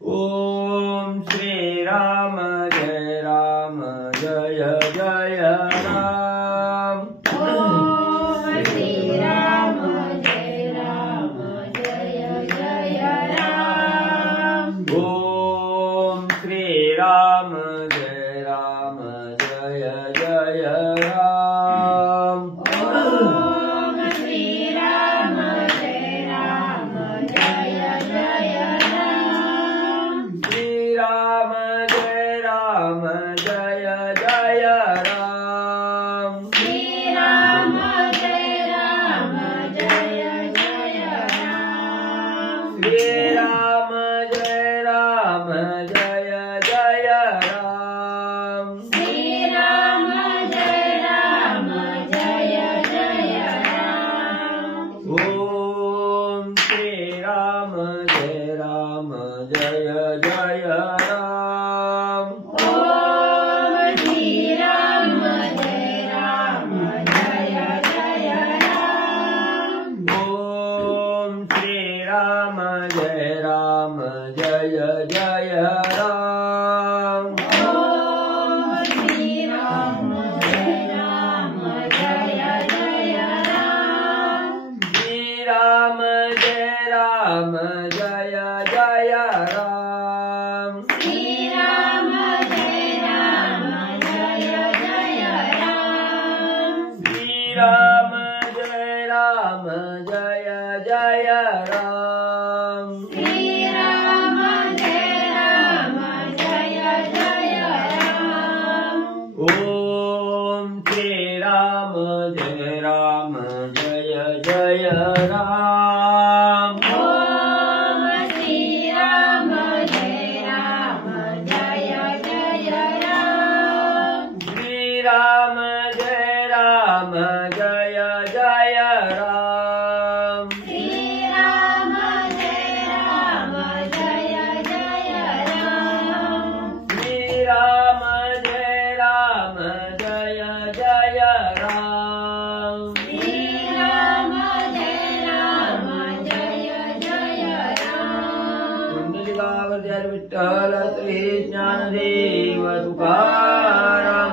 ओम श्री राम जय जय राम। ओम श्री राम जय जय राम। ओम श्री राम जय जय राम। ओम श्री राम जय जय राम। श्री राम जय जय राम। श्री राम जय जय राम। श्री राम जय जय राम। श्री राम जय जय राम। ओम श्री राम जय जय राम। ओम श्री राम जय जय राम। ओम श्री राम जय जय राम। ओम श्री राम जय जय राम। श्री राम जय जय राम। श्री राम जय जय राम। श्री राम जय जय राम। श्री राम जय जय राम। ओम श्री राम जय जय राम। ओम श्री राम जय जय राम। श्री राम जय जय राम। श्री राम जय जय राम। श्री राम जय जय राम। श्री राम जय जय राम। कुंडलिकावतार विठ्ठल श्री ज्ञानदेव तुकाराम।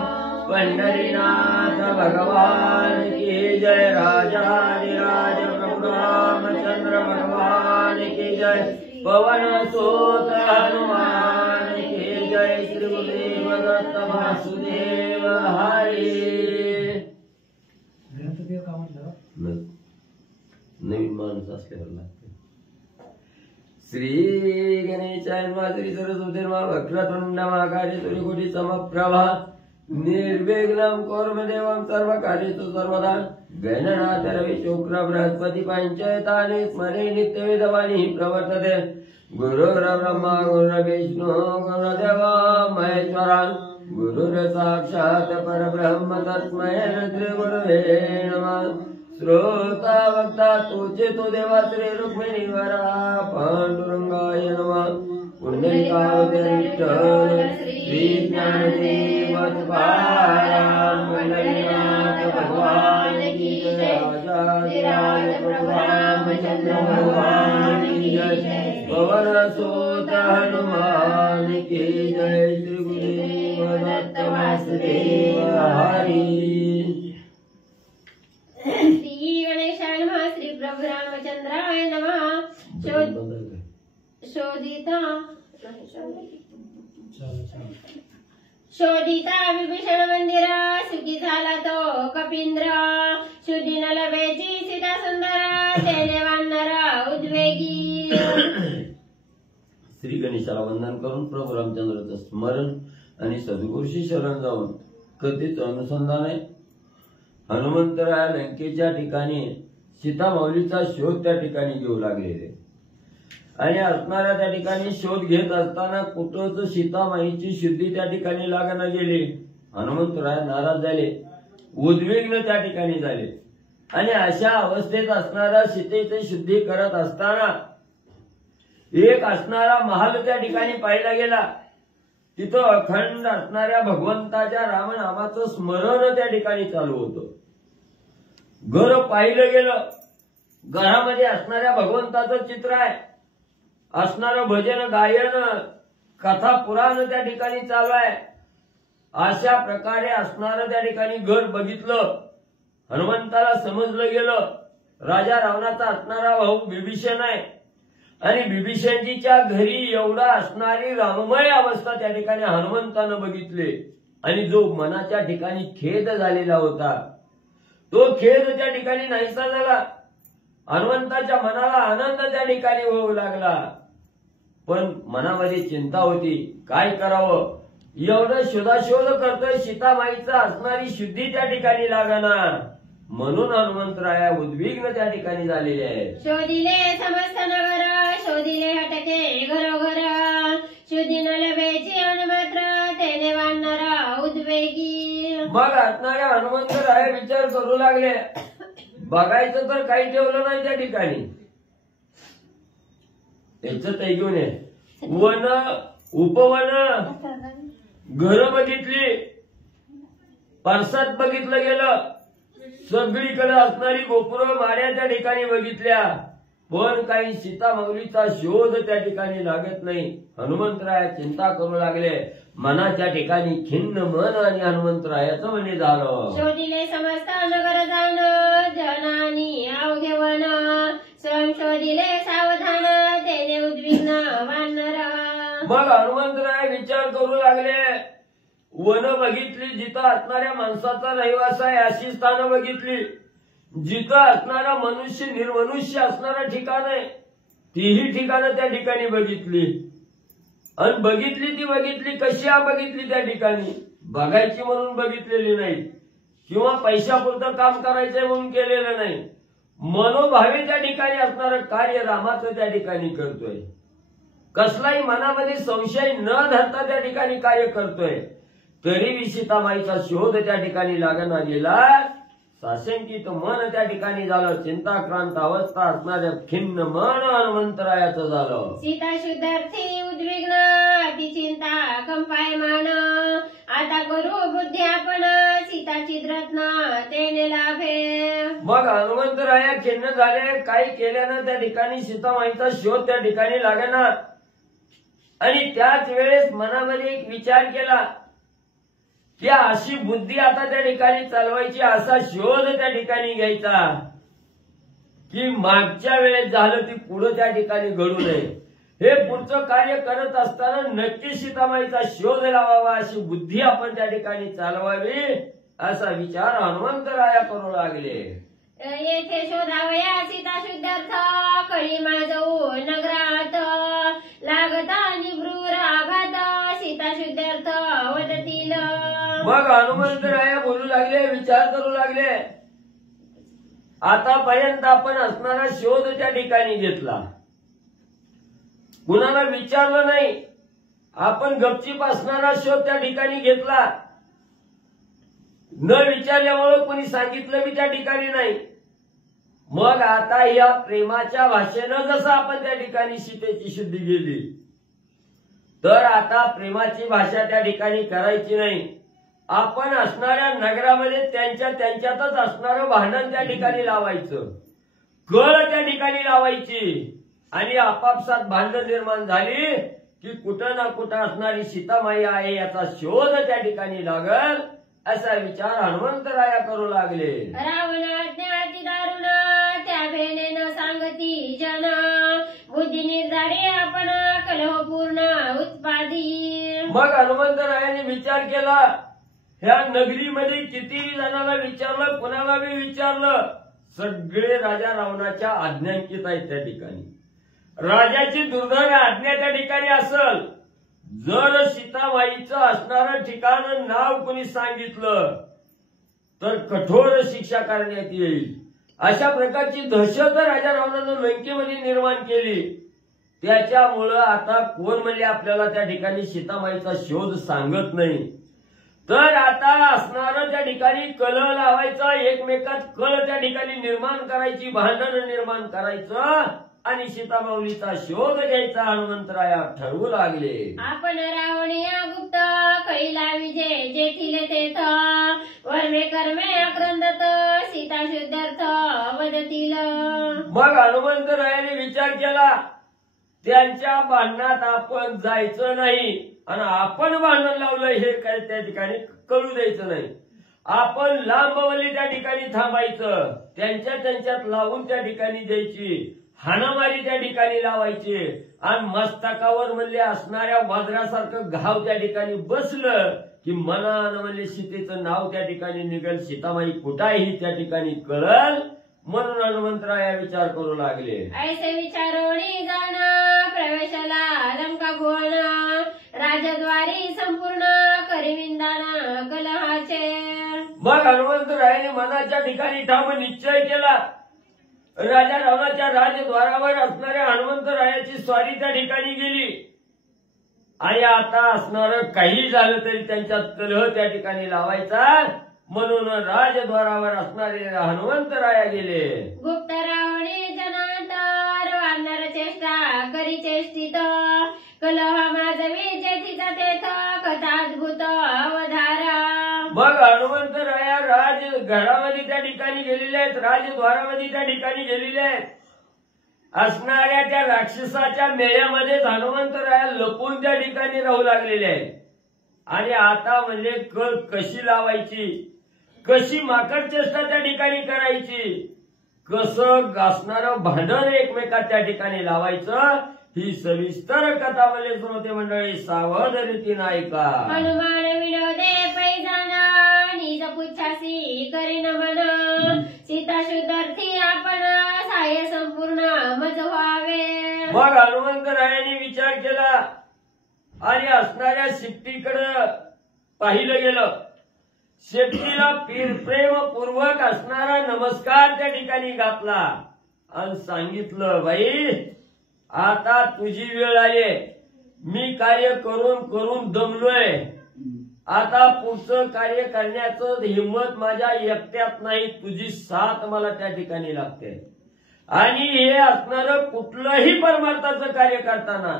पंढरीनाथ भगवान की जय। राजाधिराज प्रभु रामचंद्र भगवान की जय। पवन सुत हनुमान की जय। श्री गुरुदेव दत्त वासुदेव हरी। नवीन माणूस असल्यावर लागते। श्री गणेशाय नमः। श्री सरस्वती नमः। वक्रतुंड महाकाय सूर्यकोटि समप्रभा। निर्विघ्नं कुरु देवं सर्वकार्येषु सर्वदा। गणनाथ रवि शुक्र बृहस्पति पंचैतानि स्मरे नित्यवेदवाणी प्रवर्तते। गुरुर्ब्रह्मा गुरुर्विष्णु गुरुर्देवो महेश्वरा। गुरुर्साक्षात् परब्रह्म तस्मै श्री गुरवे नमः। श्रोता वक्ता तुझे तो देवा श्री रुक्मिणी वरा। पांडुरंगाय नमः। पुंडलिकावतार विठ्ठल श्री ज्ञानदेव तुकाराम। पंढरीनाथ भगवान की जय। राजाधिराज प्रभु रामचंद्र भगवान की जय। पवन सुत हनुमान की जय। श्री गुरुदेव दत्त वासुदेव हरी। श्री गणेशाय नमः। श्री प्रभु रामचंद्राय नमः। शोधिता विभीषण मंदिर। सुखी झाला तो कपिंद्र। शुद्धी न लभेची सीता सुंदर। तेने वानर उद्वेगी। श्री गणेशाला वंदन करून प्रभू रामचंद्राचं स्मरण आणि सद्गुरूशी शरण जाऊन कधीच अनुसंधान आहे। हनुमंतराया लंकेच्या ठिकाणी सीतामाऊलीचा शोध त्या ठिकाणी घेऊ लागलेले आणि असणाऱ्या त्या ठिकाणी शोध घेत असताना कुठंच सीतामाईची शुद्धी त्या ठिकाणी लागणं गेली। हनुमंतराय नाराज झाले, उद्विग्न त्या ठिकाणी झाले आणि अशा अवस्थेत असणारा सीतेची शुद्धी करत असताना एक असणारा महाल त्या ठिकाणी पाहिला गेला। तिथं अखंड असणाऱ्या भगवंताच्या रामनामाचं स्मरण त्या ठिकाणी चालू होतं। घर पाहिलं गेलं, घरामध्ये असणाऱ्या भगवंताचं चित्र आहे असणारं भजन गायन कथा पुराण त्या ठिकाणी चालू आहे. अशा प्रकारे असणारं त्या ठिकाणी घर बघितलं. हनुमंताला समजलं गेलं राजा रावणाचा असणारा भाऊ बिभीषण आहे आणि बिभीषणजीच्या घरी एवढा असणारी राममय अवस्था त्या ठिकाणी हनुमंतानं बघितले आणि जो मनाच्या ठिकाणी खेद झालेला होता तो खेद त्या ठिकाणी नाहीसा झाला. हनुमंताच्या मनाला आनंद त्या ठिकाणी होऊ लागला. पण मनामध्ये चिंता होती, काय करावं. एवढं शोधाशोध करतोय, सीतामाईचा असणारी शुद्धी त्या ठिकाणी लागणार. म्हणून हनुमंतराया उद्विग्न त्या ठिकाणी झालेले आहेत. शोधिले समस्त नगर, शोधिले हटके घरोघर, शुद्धी न लभेची अनुमात्र, तेने वाढणारा उद्वेगी. मग असणाऱ्या हनुमंतराया विचार करू लागले. बघायचं तर काही ठेवलं नाही त्या ठिकाणी. याच ते घेऊन ये. वन उपवन घर बघितली, परसात बघितलं गेलं, सगळीकडे असणारी गोपुरं माड्या त्या ठिकाणी बघितल्या, पण काही सीतामाऊलीचा शोध त्या ठिकाणी लागत नाही. हनुमंतराया चिंता करू लागले. मनाच्या ठिकाणी खिन्न मन आणि हनुमंतरायाचं म्हणे झालं. शोधिले समस्त नगर जाण, जनानी अवघे वन, स्वयं शोधिले सावधान, तेने उद्विग्न वानरा. मग हनुमंतराय विचार करू लागले. वन बघितली, जिथं असणाऱ्या माणसाचा रहिवास आहे अशी स्थानं बघितली, जिथं असणारा मनुष्य निर्मनुष्य असणारं ठिकाण आहे तीही ठिकाणं त्या ठिकाणी बघितली. आणि बघितली कशी बघितली त्या ठिकाणी, बघायची म्हणून बघितलेली नाही किंवा पैशापुरतं काम करायचंय म्हणून केलेलं नाही. मनोभावे त्या ठिकाणी असणारं कार्य रामाचं त्या ठिकाणी करतोय. कसलाही मनामध्ये संशय न धरता त्या ठिकाणी कार्य करतोय. तरी सीतामाईचा शोध त्या ठिकाणी लागणार गेला. साशंकित मन त्या ठिकाणी झालं. चिंताक्रांत अवस्था असणाऱ्या खिन्न मन हनुमंतरायाचं झालं. सीता शुद्धार्थी उद्विग्न, अति चिंता कंपायमान, आता करू बुद्धी आपण, सीताची रत्न तेने लाभे. मग हनुमंतराया खिन्न झाले. काही केल्यानं त्या ठिकाणी सीतामाईचा शोध त्या ठिकाणी लागणार. आणि त्याच वेळेस मनामध्ये एक विचार केला की अशी बुद्धी आता त्या ठिकाणी चालवायची, असा शोध त्या ठिकाणी घ्यायचा की मागच्या वेळेस झालं ती पुढे त्या ठिकाणी घडू नये. हे पुढचं कार्य करत असताना नक्की सीतामाईचा शोध लावावा, अशी बुद्धी आपण त्या ठिकाणी चालवावी, असा विचार हनुमंतराया करू लागले. येथे शोधावया सीता शुद्धार्थ, कळी माझऊ नगरात, लागता निवृर आघात, सीता शुद्धार्थ वदतील. मग हनुमंतराया बोलू लागले, विचार करू लागले. आतापर्यंत आपण असणारा शोध त्या ठिकाणी घेतला, कुणाला विचारलं नाही. आपण गपचीप असणारा शोध त्या ठिकाणी घेतला, न विचारल्यामुळे कोणी सांगितलं बी त्या ठिकाणी नाही. मग आता या प्रेमाच्या भाषेनं जसं आपण त्या ठिकाणी सीतेची शुद्धी गेली, तर आता प्रेमाची भाषा त्या ठिकाणी करायची नाही. आपण असणाऱ्या नगरामध्ये त्यांच्यातच असणारं भांडण त्या ठिकाणी लावायचं, कळ त्या ठिकाणी लावायची. आणि आपापसात भांडण निर्माण झाली की कुठं ना कुठं असणारी सीतामाई आहे याचा शोध त्या ठिकाणी लागल, असा विचार हनुमंतराया करू लागले. रावण अज्ञाती दारुण, त्या भेनेनं सांगती जन, बुद्धी निर्धारे आपण, कलह पूर्ण उत्पादी. मग हनुमंतरायाने विचार केला. ह्या नगरीमध्ये किती जणांना विचारलं, कुणाला बी विचारलं, सगळे राजा रावणाच्या आज्ञांकित आहेत त्या ठिकाणी. राजाची दुर्दैव आज्ञा त्या ठिकाणी असल, जर सीतामाईचं असणारं ठिकाण नाव कुणी सांगितलं तर कठोर शिक्षा करण्यात येईल. अशा प्रकारची दहशत राजा रावणानं लंकेमध्ये निर्माण केली. त्याच्यामुळं आता कोण म्हणजे आपल्याला त्या ठिकाणी सीतामाईचा शोध सांगत नाही. तर आता असणारं त्या ठिकाणी कलह लावायचा, एकमेकात कळ त्या ठिकाणी निर्माण करायची, भांडण निर्माण करायचं आणि सीतामाऊलीचा शोध घ्यायचा हनुमंतराया ठरवू लागले. आपण रावणिया गुप्त, कैला विजय जेथील तेथ, वर्मे कर्मे आक्रंदत, सीता शुद्धार्थ वदतील. मग हनुमंतरायाने विचार केला, त्यांच्या भांडणात आपण जायचं नाही आणि आपण भांडण लावलं हे काय त्या ठिकाणी कळू द्यायचं नाही. आपण लांबवली त्या ठिकाणी थांबायचं, त्यांच्यात लावून त्या ठिकाणी द्यायची, हाणामारी त्या ठिकाणी लावायची आणि मस्तकावर म्हणले असणाऱ्या वादरासारखं घाव त्या ठिकाणी बसलं की मनानं म्हणले सीतेचं नाव त्या ठिकाणी निघेल, सीतामाई कुठाही त्या ठिकाणी कळल. म्हणून हनुमंतराया विचार करू लागले. ऐसे विचारोणी जाणा प्रवेशाला लंका भुवन, राजद्वारी संपूर्ण करिविंदाना कलहाचे. मग हनुमंतरायाने मनाच्या ठिकाणी ठाम निश्चय केला. राजा रावणाच्या राजद्वारावर असणाऱ्या हनुमंतरायाची स्वारी त्या ठिकाणी गेली आणि आता असणार काही झालं तरी त्यांच्यात कलह त्या ठिकाणी लावायचा. म्हणून राजद्वारावर असणारे हनुमंतराया गेले. गुप्त रावणे जनांतर वानर चेष्टा करी चेष्टित, कलह माजवी जेथीचा तेथ कथा अद्भुत अवधारा. मग हनुमंतराया राजघरामध्ये त्या ठिकाणी गेलेले आहेत, राजद्वारामध्ये त्या ठिकाणी गेलेले आहेत. असणाऱ्या त्या राक्षसाच्या मेळ्यामध्ये हनुमंतराया लपून त्या ठिकाणी राहू लागलेले आहेत. आणि आता म्हणजे कळ कशी लावायची, कशी माकड चेष्टा त्या ठिकाणी करायची, कसं घासणारं भांडण एकमेकात त्या ठिकाणी लावायचं, ही सविस्तर कथा म्हणजे श्रोते मंडळी सावध रीतीनं ऐका. हनुमान विनोदे पैजाना निज पुच्छासी करीन मन, सीता शुद्धर्थी आपण साय संपूर्ण मज व्हावे. मग हनुमंतरायाने विचार केला आणि असणाऱ्या शिफ्टीकडे पाहिलं गेलं. शेपटीला प्रेमपूर्वक असणारा नमस्कार त्या ठिकाणी घातला आणि सांगितलं, बाई आता तुझी वेळ आली, मी कार्य करून करून दमलोय, आता पुढचं कार्य करण्याचं हिंमत माझ्या एकट्यात नाही, तुझी साथ मला त्या ठिकाणी लागते. आणि हे असणारं कुठलंही परमार्थाचं कार्य करताना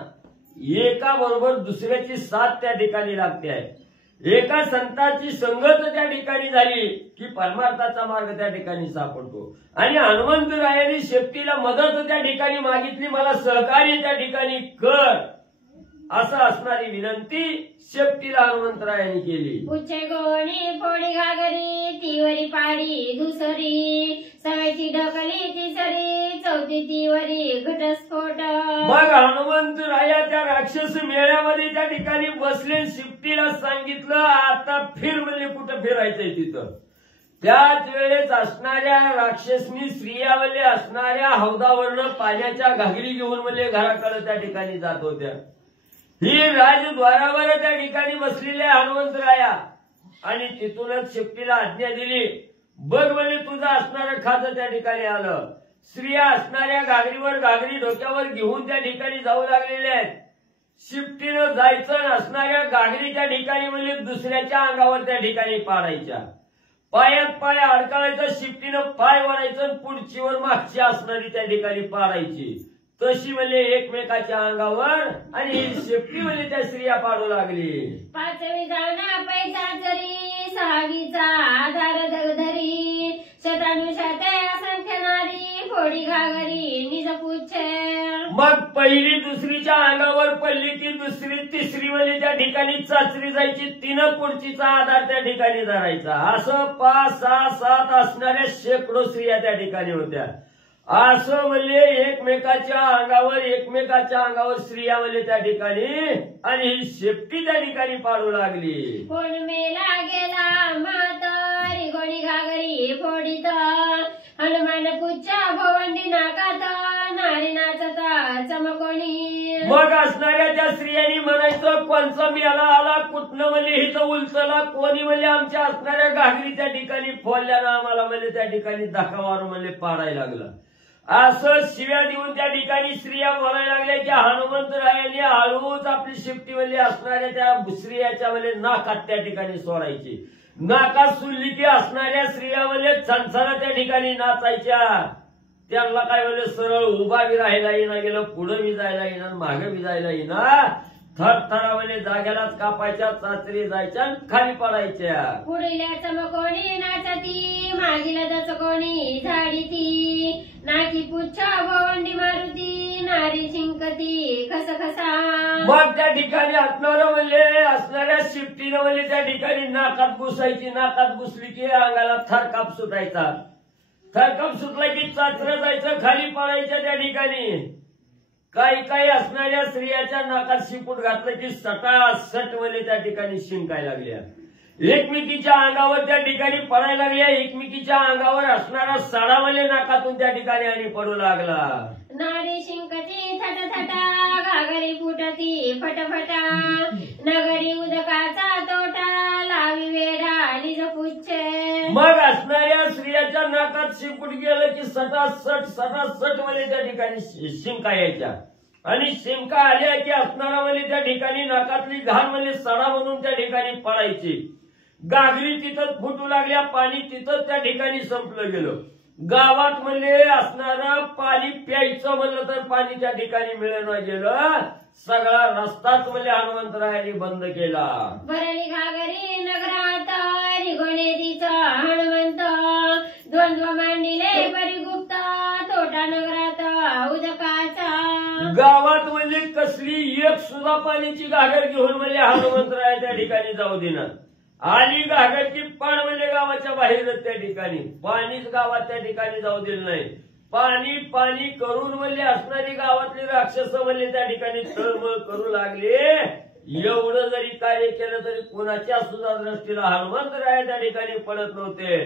एका बरोबर दुसऱ्याची साथ त्या ठिकाणी लागते आहे. एका संताची संगत त्या ठिकाणी झाली की परमार्थाचा मार्ग त्या ठिकाणी सापडतो. आणि हनुमंतरायाने शेपटीला मदत त्या ठिकाणी मागितली, मला सहकार्य त्या ठिकाणी कर, असं असणारी विनंती शेपटीला हनुमंतरायाने केली. उच्चे गोणी फोडी घागरी तीवरी पाडी दुसरी, सवयची ढकली तिसरी, चौथी तीवरी घटस्फोट. मग हनुमंतराया त्या राक्षस मेळ्यामध्ये त्या ठिकाणी बसले, शेपटीला सांगितलं आता फिर म्हणले कुठं फिरायचंय तिथं. त्याच वेळेस असणाऱ्या राक्षसनी स्त्रियावले असणाऱ्या हौदावरनं पाण्याच्या घागरी घेऊन म्हणजे घराकडे त्या ठिकाणी जात होत्या. ही राजद्वारावर त्या ठिकाणी बसलेल्या हनुमंतराया आणि तिथूनच शेपटीला आज्ञा दिली, बघ म्हणजे तुझं असणारं खातं त्या ठिकाणी आलं. स्त्रिया असणाऱ्या घागरीवर घागरी डोक्यावर घेऊन त्या ठिकाणी जाऊ लागलेल्या आहेत. शिफ्टीनं जायचं, असणाऱ्या घागरी त्या ठिकाणी म्हणजे दुसऱ्याच्या अंगावर त्या ठिकाणी पाडायच्या, पायात पाय अडकायचं, शिफ्टीनं पाय वळायचं, पुढचीवर मागची असणारी त्या ठिकाणी पाडायची. तशी म्हणजे एकमेकाच्या अंगावर आणि शेपटी म्हणजे त्या स्त्रिया पाडू लागली. पाचवी जाणा पैसा जरी, सहावीचा आधार धरी, शतानुशते असंख्य नारी, फोडी घागरी निज पुच्छे. मग पहिली दुसरीच्या अंगावर पडली की दुसरी तिसरी म्हणजे त्या ठिकाणी चाचरी जायची, तिनं पुढचीचा आधार त्या ठिकाणी धरायचा. असं 5, 6, 7 असणाऱ्या शेकडो स्त्रिया त्या ठिकाणी होत्या. असं म्हणजे एकमेकाच्या अंगावर स्त्रिया म्हणजे त्या ठिकाणी आणि ही शेपटी त्या ठिकाणी पाडू लागली. कोण मेला गेला म्हातारी, कोणी घागरी फोडीत, हनुमान पुच्छा भवंडी नाकात, नारी नाचता चमकोणी. मग असणाऱ्या त्या स्त्रियांनी म्हणायचं, कोणचा मेला आला, कुठनं म्हणजे हिचं उलचला, कोणी म्हणजे आमच्या असणाऱ्या घागरी त्या ठिकाणी फोडल्यानं आम्हाला म्हणजे त्या ठिकाणी धक्का मारून म्हणजे पाडायला लागला. असं शिव्या देऊन त्या ठिकाणी स्त्रिया बोलायला लागल्या की हनुमंतरायाने हळूच आपली शेपटी म्हणजे असणाऱ्या त्या स्त्रियाच्या म्हणजे नाकात त्या ठिकाणी सोडायची. नाकात सुरली की असणाऱ्या स्त्रिया म्हणजे चणचणा त्या ठिकाणी नाचायच्या. त्यांना काय म्हणजे सरळ उभा बी राहायला येईना गेलं, पुढे बी जायला येणार, मागे बी जायला येणार, थरथरा म्हणजे जाग्यालाच कापायच्या, चाचरी जायच्या, खाली पडायच्या. पुढल्या चमकोणी नाचती, मागील दचकोणी झाडी ती, नाकी पुच्छा भवंडी मारुती, नारी शिंकती खसखसा. मग त्या ठिकाणी असणारं म्हणजे असणाऱ्या शिफ्टीनं म्हणजे त्या ठिकाणी नाकात घुसायची. नाकात घुसली की अंगाला थरकाप सुटायचा. थरकाप सुटला की चाचरं जायचं, खाली पडायच्या त्या ठिकाणी. काही काही असणाऱ्या स्त्रियाच्या नाकात शिंकूट घातलं की सटासट म्हणजे त्या ठिकाणी शिंकायला लागल्या. एकमेकीच्या अंगावर त्या ठिकाणी पडायला लागल्या. एकमेकीच्या अंगावर असणारा सडा म्हणजे नाकातून त्या ठिकाणी आणि पडू लागला. नारी शिंकती थटथटा घागरी फुटती फटफटा. नगरी उदकाचा तोटा लावी वेढा निज पुच्छे. मग असणाऱ्या स्त्रियाच्या नाकात शिंकूट गेलं की सटासट म्हणजे त्या ठिकाणी शिंका यायच्या. आणि शिंका आल्या की असणारा म्हणजे त्या ठिकाणी नाकातली घाण म्हणजे सडा म्हणून त्या ठिकाणी पडायची. गागरी तिथंच फुटू लागल्या. पाणी तिथंच त्या ठिकाणी संपलं गेलं. गावात म्हणजे असणारं पाणी प्यायचं म्हणलं तर पाणी त्या ठिकाणी मिळणं गेलं. सगळा रस्ताच म्हणजे हनुमंतरायांनी बंद केला. भरणी घागरी नगरात निघोणे तिचा हनुमंत. द्वंद्व मांडिले परिगुप्त तोटा नगरात उदकाचा. गावात म्हणजे कसली एक सुद्धा पाण्याची घागर घेऊन म्हणजे हनुमंतराय त्या ठिकाणी जाऊ देणार. आली घागरची पण म्हणजे गावाच्या बाहेरच त्या ठिकाणी. पाणीच गावात त्या ठिकाणी जाऊ दिलं नाही. पाणी पाणी करून म्हणजे असणारी गावातली राक्षस म्हणजे त्या ठिकाणी तळमळ करू लागले. एवढं जरी कार्य केलं तरी कोणाच्या सुद्धा दृष्टीला हनुमंतराय त्या ठिकाणी पडत नव्हते.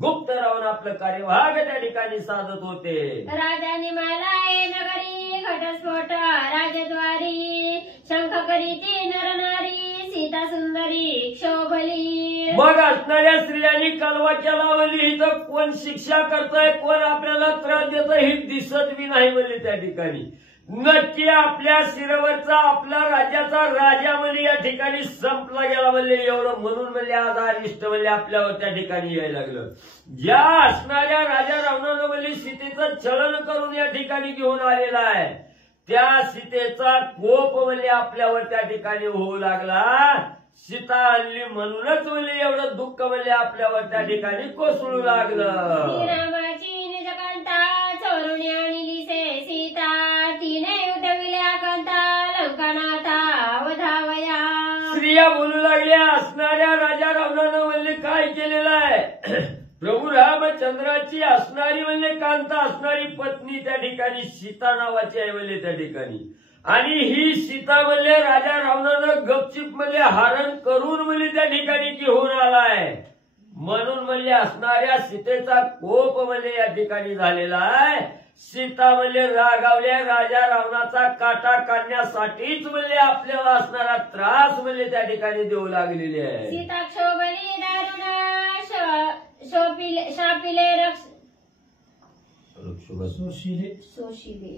गुप्त राहून आपलं कार्यभाग त्या ठिकाणी साधत होते. राजाने मालाय नगरी घटस्फोट राजद्वारी. शंख करीती नरनारी सीता सुंदरी क्षोभली. मग असणाऱ्या स्त्रियांनी कालवा केला म्हणजे इथं कोण शिक्षा करतोय, कोण आपल्याला त्रास देतोय हे दिसत बी नाही म्हणजे त्या ठिकाणी. नक्की आपल्या शिरवरचा आपला राज्याचा राजा म्हणजे या ठिकाणी संपला गेला म्हणजे एवढं म्हणून म्हणजे आज अरिष्ट म्हणजे आपल्यावर त्या ठिकाणी यायला लागलं. ज्या असणाऱ्या राजा रावणानं म्हणजे सीतेचं छळन करून या ठिकाणी घेऊन आलेला आहे त्या सीतेचा कोप म्हणजे आपल्यावर त्या ठिकाणी होऊ लागला. सीता आणली म्हणूनच म्हणजे एवढं दुःख म्हणजे आपल्यावर त्या ठिकाणी कोसळू लागलं. श्रीरामाची निजकांता चोरून आणली से सीता. तिने उठविल्या कांता लंकानाथा वधावया. स्त्रिया बोलू लागल्या असणाऱ्या राजा रावणानं म्हणजे काय केलेलं आहे. प्रभू रामचंद्राची असणारी म्हणजे कांता असणारी पत्नी त्या ठिकाणी सीता नावाची आहे म्हणजे त्या ठिकाणी. आणि ही सीता म्हणजे राजा रावणानं गपचिप म्हणजे हरण करून म्हणजे त्या ठिकाणी घेऊन आलाय. म्हणून म्हणजे असणाऱ्या सीतेचा कोप म्हणजे या ठिकाणी झालेला आहे. सीता म्हणजे रागावल्या. राजा रावणाचा काटा काढण्यासाठीच म्हणजे आपल्याला असणारा त्रास म्हणजे त्या ठिकाणी देऊ लागलेली आहे. सीता क्षोभली दारुणा शापिले शोषिले.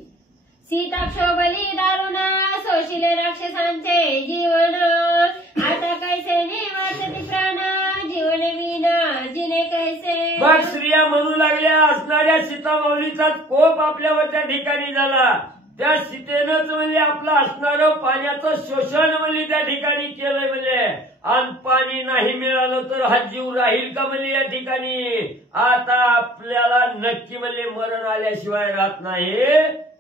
सीता क्षोभली दारुणा शोषिले राक्षसांचे जीवन. आता कैसे वाचती प्राण जीवन विना जिने कैसे. मग स्त्रिया म्हणू लागल्या असणाऱ्या सीता माऊलीचा कोप आपल्यावर त्या ठिकाणी झाला. त्या सीतेनंच म्हणजे आपलं असणारं पाण्याचं शोषण म्हणजे त्या ठिकाणी केलंय म्हणजे. आणि पाणी नाही मिळालं तर हा जीव राहील का म्हणजे या ठिकाणी. आता आपल्याला नक्की म्हणजे मरण आल्याशिवाय राहत नाही.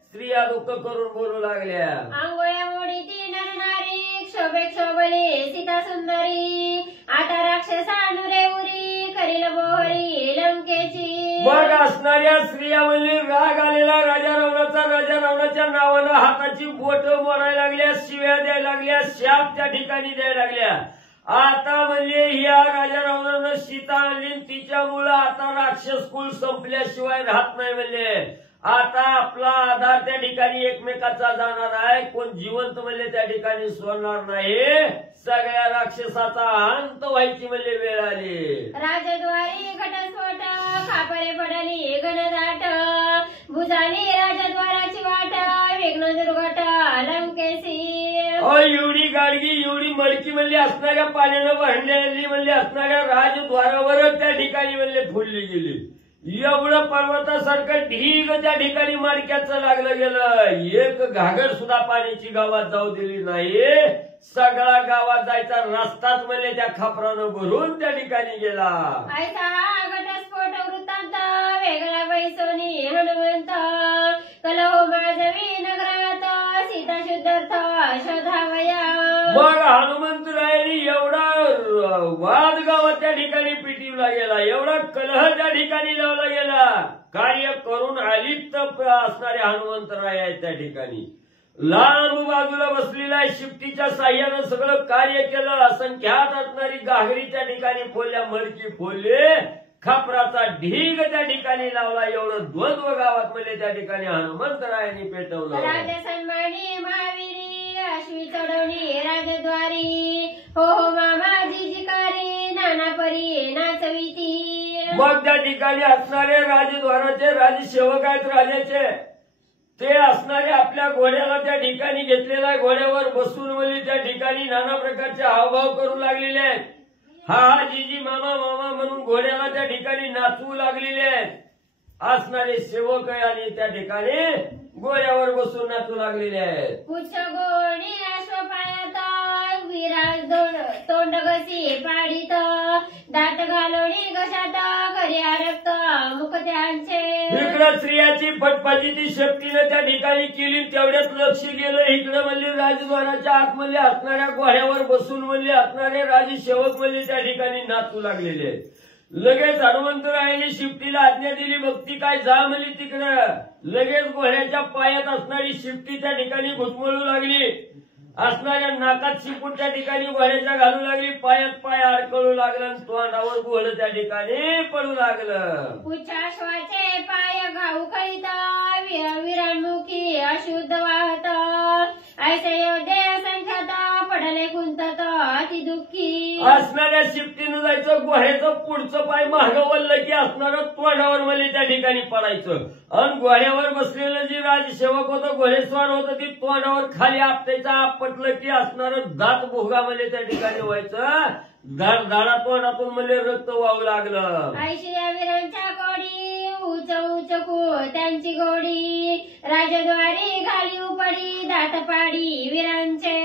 स्त्रिया दुःख करून बोलू लागल्या. आंघोळ्या मोडीती नरनारी क्षोभे क्षोभली सीता सुंदरी. आता राक्षसानुरे उरी करील बोहरी लंकेची. मग असणाऱ्या स्त्रिया म्हणजे राग आलेला राजा रावणाच्या नावानं हाताची बोट मोडायला लागल्या. शिव्या द्यायला लागल्या. शाप त्या ठिकाणी द्यायला लागल्या. आता म्हणजे ह्या राजा रावणानं सीता आणली. तिच्यामुळं आता राक्षस कुल संपल्याशिवाय राहत नाही म्हणजे. आता आपला आधार त्या ठिकाणी एकमेकाचा जाणार आहे. कोण जिवंत म्हणजे त्या ठिकाणी सोडणार नाही. सगळ्या राक्षसाचा अंत व्हायची म्हणजे वेळ आली. राजद्वारी घटस्फोट खापरे पडली घनदाट. भुजाली राजद्वाराची वाट विघ्न दुर्घट लंकेशी. एवढी गाडगी एवढी मडकी म्हणजे असणाऱ्या पाण्यानं भरलेली म्हणजे असणाऱ्या राजद्वारावरच त्या ठिकाणी म्हणजे फुलली गेली. एवढं पर्वतासारखं ढीग त्या ठिकाणी मडक्याचं लागलं गेलं. एक घागर सुद्धा पाण्याची गावात जाऊ दिली नाही. सगळा गावात जायचा रस्ताच म्हणजे त्या खापरानं भरून त्या ठिकाणी गेला. ऐसा घटस्फोट वृत्तांत वेगळा बैसोनी हनुमंत. कलहो माजवी नगरात सीता शुद्धर्थ शोधावया. मग हनुमंतरायांनी एवढा वाद गावाच्या ठिकाणी पिटीवला गेला, एवढा कलह त्या ठिकाणी लावला गेला. कार्य करून अलिप्त असणारे हनुमंतराय आहेत त्या ठिकाणी. लांब बाजूला बसलेल्या शिफ्टीच्या साह्यानं सगळं कार्य केलं. असंख्यात असणारी गागरी त्या ठिकाणी फोडल्या, मडकी फोडले, खापराचा ढीग त्या ठिकाणी लावला. एवढं द्वंद्व गावात म्हणजे त्या ठिकाणी हनुमंतरायांनी पेटवलं. राजा सन्मानी महावीरी अश्वी चढवणी राजद्वारी. हो हो मामाजी जिकारी नाना परी नाचविती. मग त्या ठिकाणी असणारे राजद्वाराचे राजसेवक आहेत राजाचे, ते असणारे आपल्या घोड्याला त्या ठिकाणी घेतलेल्या घोड्यावर बसून वली त्या ठिकाणी नाना प्रकारचे हावभाव करू लागलेले आहेत. हा जीजी मामा मामा म्हणून घोड्याला त्या ठिकाणी नाचवू लागलेले आहेत. असणारे सेवक आहे आणि त्या ठिकाणी घोड्यावर बसून नाचू लागलेले आहेत. पुच्छ गोणी अश्वपायात विराज तोंड घसी पाडीत. दात घालोणी घशात खऱ्या रक्त मुख त्यांचे. इकडं स्त्रियाची फटफटीची शेपटीनं त्या ठिकाणी केली, तेवढ्याच लक्ष गेलं. इकडं म्हणजे राजद्वाराच्या आतमध्ये असणाऱ्या घोड्यावर बसून म्हणजे असणारे राजसेवक म्हणजे त्या ठिकाणी नाचू लागलेले. लगेच हनुमंतरायांनी शिफ्टीला आज्ञा दिली, भक्ती काय जा म्हणली तिकडं. लगेच घोड्याच्या पायात असणारी शिफ्टी त्या ठिकाणी घुसमळू लागली. असणाऱ्या नाकात शिपूट त्या ठिकाणी घोड्याच्या घालू लागली. पायात पाय अडकळू लागलं आणि तोंडावर घोडं त्या ठिकाणी पडू लागलं. पुच्छाश्वाचे पाय घाऊ कळीत विरांमुखी अशुद्ध वाहत. ऐसे योद्धे संख्यात पडले गुंतत अति दुःखी. असणाऱ्या शिफ्टीनं जायचं, घोड्याचं पुढचं पाय मागं वळलं की असणारं तोंडावर म्हणजे त्या ठिकाणी पडायचं. आणि घोड्यावर बसलेलं जे राजसेवक होतं, घोडेस्वार होतं, ती तोंडावर खाली आपटायचं. आपटलं की असणारं दात भोगा म्हणजे त्या ठिकाणी व्हायचं. दाडा तोंडातून म्हणजे रक्त वाहू लागलं. ऐशिया वीरांच्या गोडी उच उच त्यांची गोडी. राजद्वारी घाली उपडी दात पाडी वीरांचे.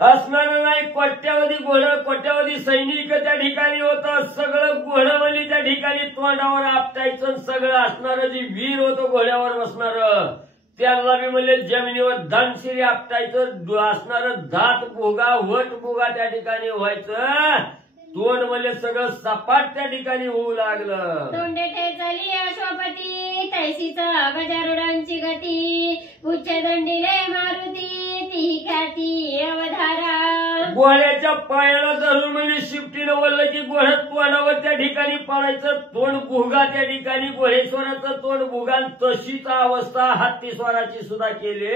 असणारं नाही कोट्यावधी घोडं, कोट्यावधी सैनिक त्या ठिकाणी होतं. सगळं घोडं म्हणजे त्या ठिकाणी तोंडावर आपटायचं. सगळं असणारं जे वीर होतं घोड्यावर बसणारं, त्याला बी म्हणजे जमिनीवर दानशिरी आपटायचं. असणारं दात भोगा वट भोगा त्या ठिकाणी व्हायचं. तोंड म्हणजे सगळं सपाट त्या ठिकाणी होऊ लागलं. तोंडे ठेचली अश्वपती तैसीच गजारुडांची गती. उच्च दंडिले मारुती ती ख्याती अवधारा. घोड्याच्या पायाला धरून म्हणजे शिफ्टीनं वळलं की घोड्यात तोंडावर त्या ठिकाणी पडायचं. तोंड भुगा त्या ठिकाणी घोडेस्वाराचं तोंड भुगा. तशीच अवस्था हत्तीस्वाराची सुद्धा केली.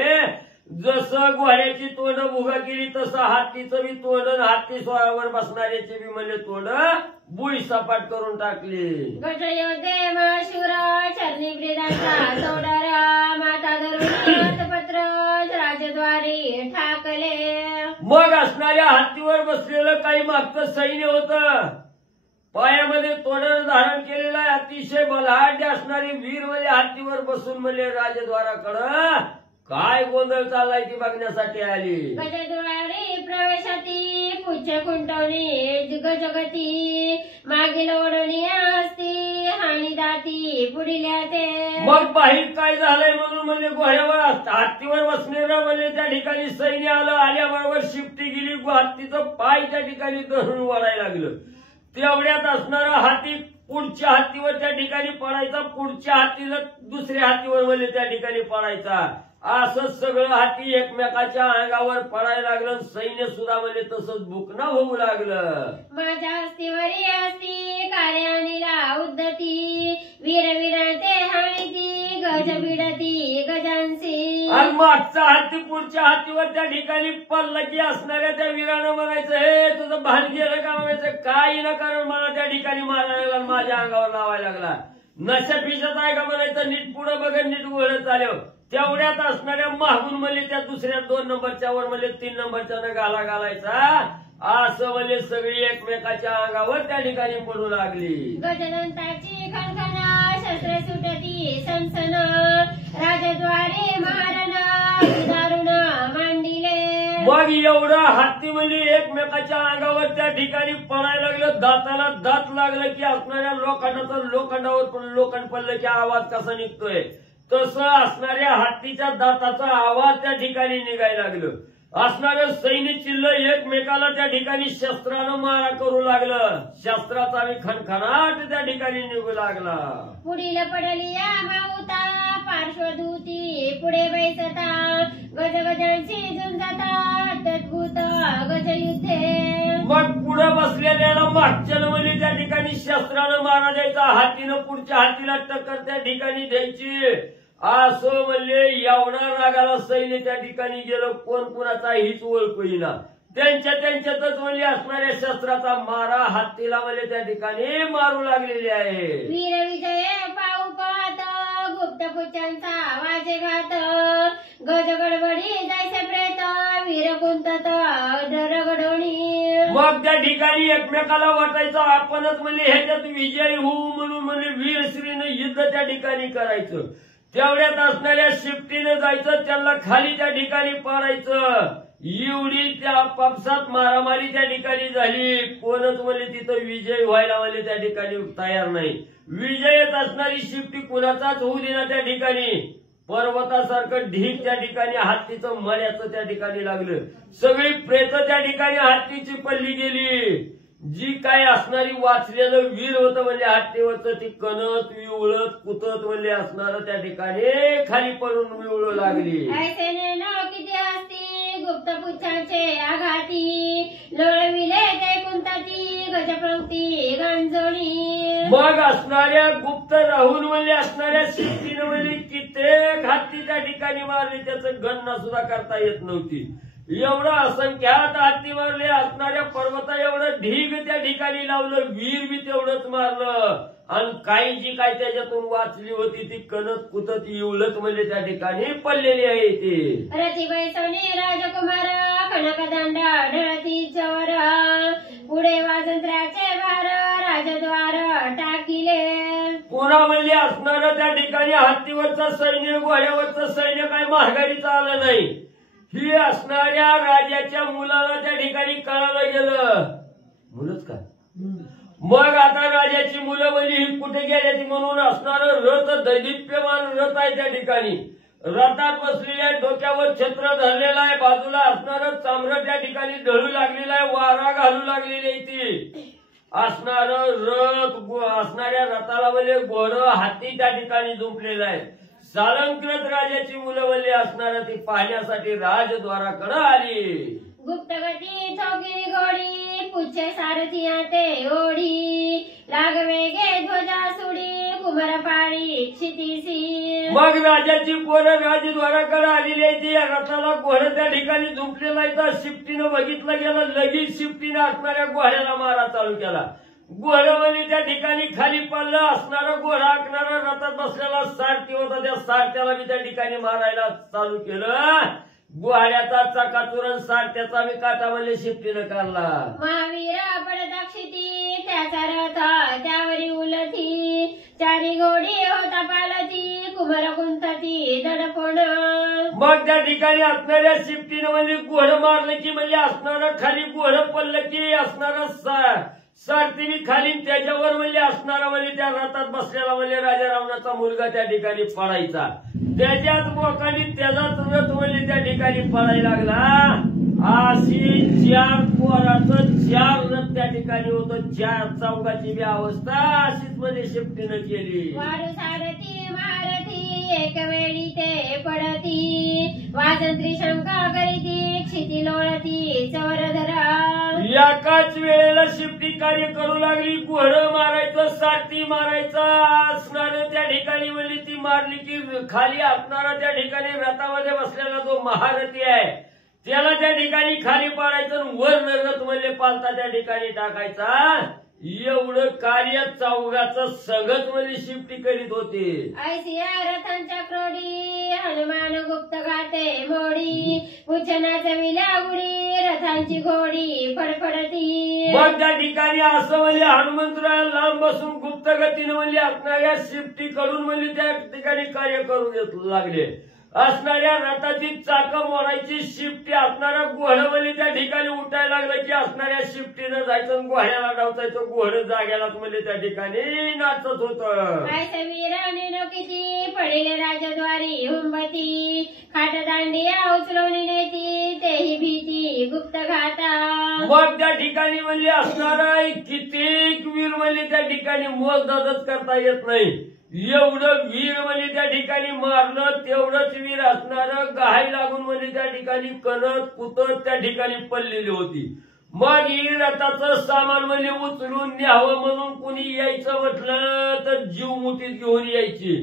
जसं घोड्याची तोंड भुगा केली तसं हत्तीचं बी तोंड, हत्तीस्वारावर बसणाऱ्याचे बी म्हणजे तोंड बुई सपाट करून टाकली. गजयोद्धे महाशूर चरणी ब्रिदांचा सोडारा. माता धरून पत्र राजद्वारी ठाकले. मग असणाऱ्या हत्तीवर बसलेलं काही मागचं सैन्य होतं. पायामध्ये तोंडानं धारण केलेला अतिशय बलाढ्य असणारी वीर म्हणजे हत्तीवर बसून म्हणजे राजद्वाराकडं काय गोंधळ चाललाय ती बघण्यासाठी आली. गजद्वारी प्रवेशाती पुच्छ खुंटवणी गजगती. मागील ओढणी असती हानी दाती पुढिल्या ते. मग बाहेर काय झालंय म्हणून म्हणजे घोड्यावर हत्तीवर बसणारा म्हणजे त्या ठिकाणी सैन्य आलं. आल्याबरोबर शिफ्टी गेली. हत्तीचं पाय त्या ठिकाणी धरून वळायला लागलं. तेवढ्यात असणारा हाती पुढच्या हत्तीवर त्या ठिकाणी पडायचा. पुढच्या हत्तीला दुसऱ्या हत्तीवर म्हणजे त्या ठिकाणी पडायचा. असं सगळं हाती एकमेकाच्या अंगावर पडायला लागलं. सैन्य सुद्धा म्हणजे तसंच बुकणं होऊ लागलं. माझ्या हस्तीवरी असती कार्यानीला उद्धती. वीर विरते हाणीती गज बिडती गजांसी. आणि मागचा हत्ती पुढच्या हत्तीवर त्या ठिकाणी पडलं की असणाऱ्या त्या वीरानं म्हणायचं, हे तुझं भान गेलं का म्हणायचं. काही ना कारण मला त्या ठिकाणी मारायला लागला, माझ्या अंगावर लावायला लागला. नशा पिशात आहे का म्हणायचं. नीट पुढं बघत नीट घोडत चालव. तेवढ्यात असणाऱ्या मागून म्हणजे त्या दुसऱ्या 2 नंबरच्या वर म्हणजे 3 नंबरच्या गाला घालायचा. असं म्हणजे सगळी एकमेकाच्या अंगावर त्या ठिकाणी पडू लागली. गजदंताची खणखणा शस्त्र सुटती सनसन. राजद्वारे मारण दारुण मांडिले. मग एवढं हत्ती म्हणजे एकमेकाच्या अंगावर त्या ठिकाणी पडायला लागलं. दाताला दात लागलं की असणाऱ्या लोखंडाचं लोखंडावर लोखंड पडलं की आवाज कसा निघतोय तसं असणाऱ्या हत्तीच्या दाताचा आवाज त्या ठिकाणी निघायला लागलं. असणारं सैन्य चिल्ल एकमेकाला त्या ठिकाणी शस्त्रानं मारा करू लागलं. शस्त्राचा खणखणाट त्या ठिकाणी निघू लागला. पुढील पडली या माऊता पार्श्वधूती पुढे बैसता गजगजांशी झुंजता तद्भुत गजयुद्धे. मग पुढे बसलेल्याला मागच्या म्हणजे त्या ठिकाणी शस्त्रानं मारा द्यायचा. हातीनं पुढच्या हातीला टक्कर त्या ठिकाणी द्यायची. असं म्हणले एवढा रागाला सैन्य त्या ठिकाणी गेलं. कोण कुणाचा हीच ओळख होईना. त्यांच्यातच म्हणजे असणाऱ्या शस्त्राचा मारा हत्तीला म्हणजे त्या ठिकाणी मारू लागलेले आहे. वीर विजय पाहू पाहत गुप्तपुच्चांचा वाजे घात गज गडबडी जायचे प्रेत वीर गुंतत रगडोणी. मग त्या ठिकाणी एकमेकाला वाटायचं आपणच म्हणजे ह्याच्यात विजयी होऊ म्हणून म्हणजे वीरश्रीनं युद्ध त्या ठिकाणी करायचं. तेवढ्यात असणाऱ्या शिफ्टीनं जायचं त्यांना खाली त्या ठिकाणी पाडायचं. एवढी त्या पापसात मारामारी त्या ठिकाणी झाली. कोणच म्हणजे तिथं विजय व्हायला म्हणजे त्या ठिकाणी तयार नाही. विजयत असणारी शिफ्टी कुणाचाच होऊ देना त्या ठिकाणी. पर्वतासारखं ढीक त्या ठिकाणी हत्तीचं मळ्याचं त्या ठिकाणी लागलं. सगळी प्रेत त्या ठिकाणी हत्तीची पडली गेली. जी काय असणारी वाचलेलं वीर होतं म्हणजे हत्तीवरचं ती कणत विवळत कुतत म्हणजे असणारं त्या ठिकाणी खाली पडून विवळू लागली. ऐसेने न किती असती गुप्तपुच्छांचे आघाती लोळविले ते कुंताती गजपंक्ती गांजोणी. मग असणाऱ्या गुप्त राहुल म्हणजे असणाऱ्या शिफ्टीनं म्हणजे कित्येक हत्ती त्या ठिकाणी मारले. त्याचं गणना सुद्धा करता येत नव्हती. एवढं असंख्यात हत्ती मारले. असणाऱ्या पर्वता एवढं ढीग त्या ठिकाणी लावलं. वीर बी तेवढंच मारलं. आणि काही जी काय त्याच्यातून वाचली होती ती कणत कुतत इवलत म्हणजे त्या ठिकाणी पडलेली आहे. ते रथी बैसवणे राजकुमार कनकदांडा ढळती चवर पुढे वाजंत्र्याचे भार राजद्वार टाकिले. पुन्हा म्हणजे असणारं त्या ठिकाणी हत्तीवरचं सैन्य घोड्यावरचं सैन्य काय माघारीचं आलं नाही. ही असणाऱ्या राजाच्या मुलाला त्या ठिकाणी कळालं गेलं. मुलंच काय मग आता राजाची मुलं म्हणजे ही कुठे गेल्याची म्हणून असणारं रथ दैदिप्यमान रथ आहे त्या ठिकाणी. रथात बसलेल्या डोक्यावर छत्र धरलेला आहे. बाजूला असणारं चामरं त्या ठिकाणी ढळू लागलेलं आहे. वारा घालू लागलेली आहे ती. असणारं रथ असणाऱ्या रथाला म्हणजे घोडं हत्ती त्या ठिकाणी जुंपलेलं आहे. सालंकृत राजाची मुलं म्हणजे असणारं ती पाहण्यासाठी राजद्वाराकडे आली. गुप्तगती थोकी घोडी पुच्छे सारथिया ते ओढी लागवेगे ध्वजा सुडी कुमार पाळी क्षितिसी. मग राजाची पोरं राजद्वाराकडे आलेली आहे. ती रथाला घोडं त्या ठिकाणी झुंपलेला आहे. तर शिफ्टीनं बघितलं गेलं. लगेच शिफ्टीनं असणाऱ्या घोड्याला मारा चालू केला. घोडं म्हणजे त्या ठिकाणी खाली पडलं. असणारं घोडा आखणारा रथात बसलेला सारथी होता. त्या सारथ्याला मी त्या ठिकाणी मारायला चालू केलं. घोड्याचा चकाचुरण सारथ्याचा मी काटा म्हणजे शिफ्टीनं काढला. महावीर पडता क्षिती त्याचा रथ त्यावरी उलथी चारी घोडी होता पालती कुमार कुंतती दडपण. मग त्या ठिकाणी असणाऱ्या शिफ्टीनं म्हणजे घोडं मारलं की म्हणजे असणारं खाली घोडं पडलं की असणारं सारथी खाली त्याच्यावर म्हणजे असणारा म्हणजे त्या रथात बसलेला म्हणजे राजा रावणाचा मुलगा त्या ठिकाणी पडायचा. त्याच्याच मोकानी त्याचाच रथ म्हणजे त्या ठिकाणी पडायला लागला. अशी 4 पोराचं 4 रथ त्या ठिकाणी होतं. 4 चौकाची बी अवस्था अशीच म्हणजे शिफ्टीनं केली. वाढू सारथी महारथी एक वेळी ते पडती वाजंत्री शंका करीती क्षिती लोळती चवरधरा. एकाच वेळेला शिफ्टी कार्य करू लागली. घोडं मारायचं सारथी मारायचं. असणारं त्या ठिकाणी म्हणजे ती मारली की खाली असणारा त्या ठिकाणी रथामध्ये बसलेला जो महारथी आहे त्याला त्या ठिकाणी खाली पाडायचं. वर रथ म्हणजे पालता त्या ठिकाणी टाकायचा. एवढं कार्य चौघाचं सगळं म्हणजे शिफ्टी करीत होते. ऐसिया रथांच्या क्रोडी हनुमान गुप्त घाते मोडी उच्चनाच्या विल्या उडी रथांची घोडी फडफडती. मग त्या ठिकाणी असं म्हणजे हनुमंतराय लांब बसून गुप्त गतीनं म्हणजे असणाऱ्या शिफ्टी कडून म्हणजे त्या ठिकाणी कार्य करू लागले. असणाऱ्या रथाची चाकं मोडायची शिफ्टी असणारा घोडं म्हणजे त्या ठिकाणी उठायला लागलं की असणाऱ्या शिफ्टीनं जायचं, घोड्याला डावचायचं, घोडं जाग्यालाच म्हणजे त्या ठिकाणी नाचत होतं. वीर किती पडिले राजद्वारी हुंबती, खाट दांडिया उचलवली नेती, तेही भीती गुप्त घाता. मग त्या ठिकाणी म्हणजे असणारा कित्येक वीर म्हणजे त्या ठिकाणी मोजदादच करता येत नाही. एवढं वीर म्हणजे त्या ठिकाणी मारलं, तेवढंच वीर असणारं गहाई लागून म्हणजे त्या ठिकाणी कणत कुतत त्या ठिकाणी पडलेली होती. मग ही रथाचं सामान म्हणजे उचलून न्यावं म्हणून कुणी यायचं म्हटलं तर जीव मुठीत घेऊन यायची.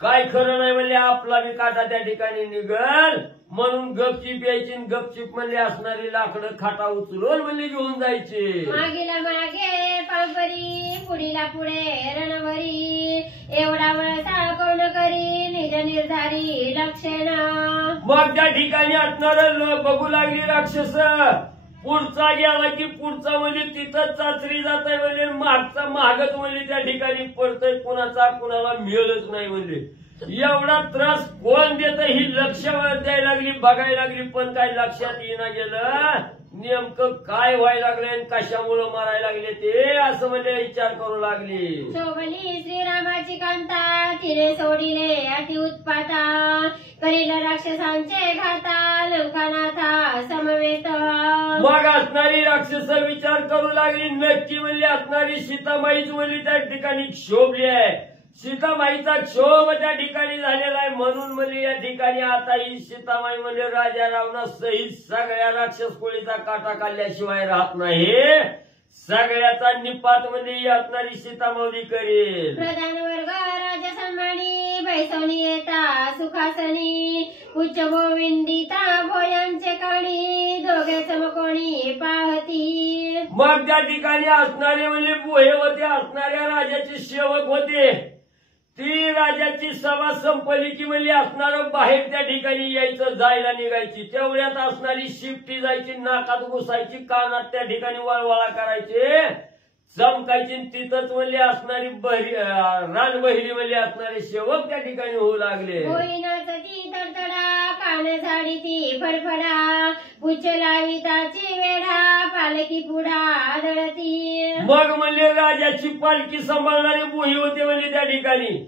काय खरं नाही म्हणजे आपला बी काटा त्या ठिकाणी निघल म्हणून गपचीप यायची, गपचीप म्हणजे असणारी लाकडं खाटा उचलून म्हणजे घेऊन जायचे. मागीला मागे पांपरी, पुढीला पुढे रणवरी, एवढा वळसा कोण करी निज निर्धारी लक्षण. मग त्या ठिकाणी असणारं बघू लागली राक्षस, पुढचा गेला की पुढचा म्हणजे तिथं चाचरी जात आहे, म्हणजे मागचा मागच म्हणजे त्या ठिकाणी पडतय, कुणाचा कुणाला मिळतच नाही. म्हणजे एवढा त्रास कोण देत ही लक्ष द्यायला लागली, बघायला लागली, पण काय लक्षात येईना गेलं नेमकं काय व्हायला लागले आणि कशामुळं मारायला लागले ते, असं म्हणजे विचार करू लागली. शोभली श्रीरामाची कांता, तिने सोडिले अति उत्पाता, करील राक्षसांचे घाता, लंकानाथा समवेत. मग असणारी राक्षस विचार करू लागली, नक्की म्हणजे असणारी सीतामाईच म्हणजे त्या ठिकाणी क्षोभली आहे. सीतामाईचा क्षोभ त्या ठिकाणी झालेला आहे, म्हणून म्हणजे या ठिकाणी आता ही सीतामाई म्हणजे राजा रावणा सहित सगळ्या राक्षस कोळीचा काटा काढल्याशिवाय राहत नाही. सगळ्याचा निपात म्हणजे असणारी सीतामाऊली करेल. प्रधान वर्ग राजा सन्मानी, बैसवणी येता सुखासनी, उच्च गोविंदिता भोयांचे काणी, दोघे चमकोणी पाहती. मग त्या ठिकाणी असणारे म्हणजे बोहे होते, असणाऱ्या राजाचे सेवक होते. ती राजाची सभा संपली की म्हणजे असणारं बाहेर त्या ठिकाणी यायचं, जायला निघायची. तेवढ्यात असणारी शिफ्टी जायची, नाकात घुसायची, कानात त्या ठिकाणी वळवळा करायचे, चमकायची. तिथंच म्हणजे असणारी रानबहिरी म्हणजे असणारे सेवक त्या ठिकाणी होऊ लागले. होईनाची तडतडा, कान झाडी ती फडफडा, उच्च लाविताची वेढा, पालखी पुढा आदळती. मग म्हणजे राजाची पालखी सांभाळणारी बोही होते म्हणजे त्या ठिकाणी.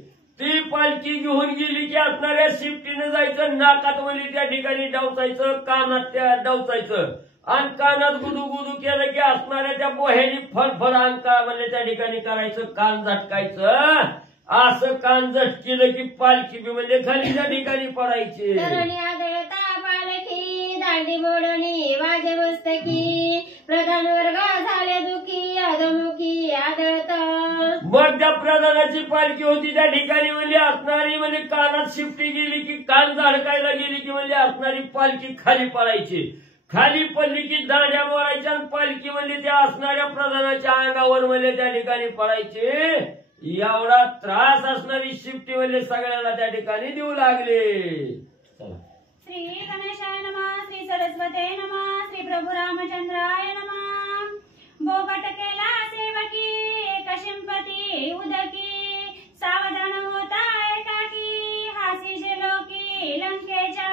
ती पालखी घेऊन गेली की असणाऱ्या शिफ्टीनं जायचं, नाकात म्हणजे त्या ठिकाणी डावचायचं, कानात त्या डावचायचं, आणि कानात गुदू गुदू केलं की असणाऱ्या त्या बोह्यानी फडफड अंका म्हणजे त्या ठिकाणी करायचं, कान झटकायचं. असं कान झटकिलं की पालखी बी म्हणजे खाली त्या ठिकाणी पडायची. धरणी आदळता पालखी, दांडी मोडणी वाजे मस्तकी, प्रधान वर्ग झाले दुखी, अधमुखी आदळत. मग त्या प्रधानाची पालखी होती त्या ठिकाणी म्हणजे असणारी म्हणजे कानात शिफ्टी गेली की कान झडकायला गेली की म्हणजे असणारी पालखी खाली पडायची. खाली पडली की दांड्या मोडायच्या आणि पालखी म्हणजे त्या असणाऱ्या प्रधानाच्या अंगावर म्हणजे त्या ठिकाणी पडायची. एवढा त्रास असणारी शिफ्टी म्हणजे सगळ्यांना त्या ठिकाणी देऊ लागले. श्री गणेशाय नमः, श्री सरस्वते नमः, श्री प्रभू रामचंद्राय नमः. बोगट केला सेवकी, एक शिंपती उदकी, सावधान होता एकाकी, हासीचे लोकी लंकेच्या.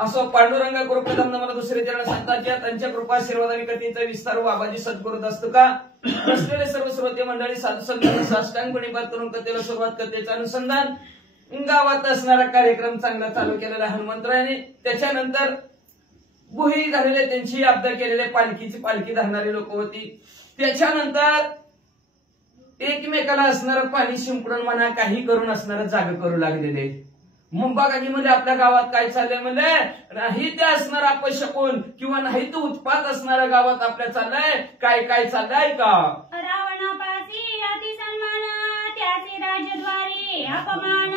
असं पांडुरंग कृपेदान मला दुसरे चरण सांगतात की त्यांच्या कृपाशीर्वादाने कथेचा विस्तार बाबाजी सद्गुरूत असतो का. असलेले सर्व श्रोते मंडळी साधू संतांना साष्टांगपणे बात करून कथेला सुरुवात, कथेचं अनुसंधान, गावात असणारा कार्यक्रम चांगला चालू केलेला हनुमंतरायाने. त्याच्यानंतर बुही झालेले त्यांची अब्दा केलेले पालखीची पालखी धरणारी लोक होती. त्याच्यानंतर एकमेकाला असणारं पाणी शिंपडून म्हणा काही करून असणारं जाग करू लागलेले. मुंबागाजी म्हणजे आपल्या गावात काय चाललंय म्हणजे नाही ते असणार अपशकून किंवा नाही तो उत्पात असणाऱ्या गावात आपल्या चाललंय काय काय चाललंय का. रावणापासी अति सन्मान, त्याची राजद्वारी अपमान,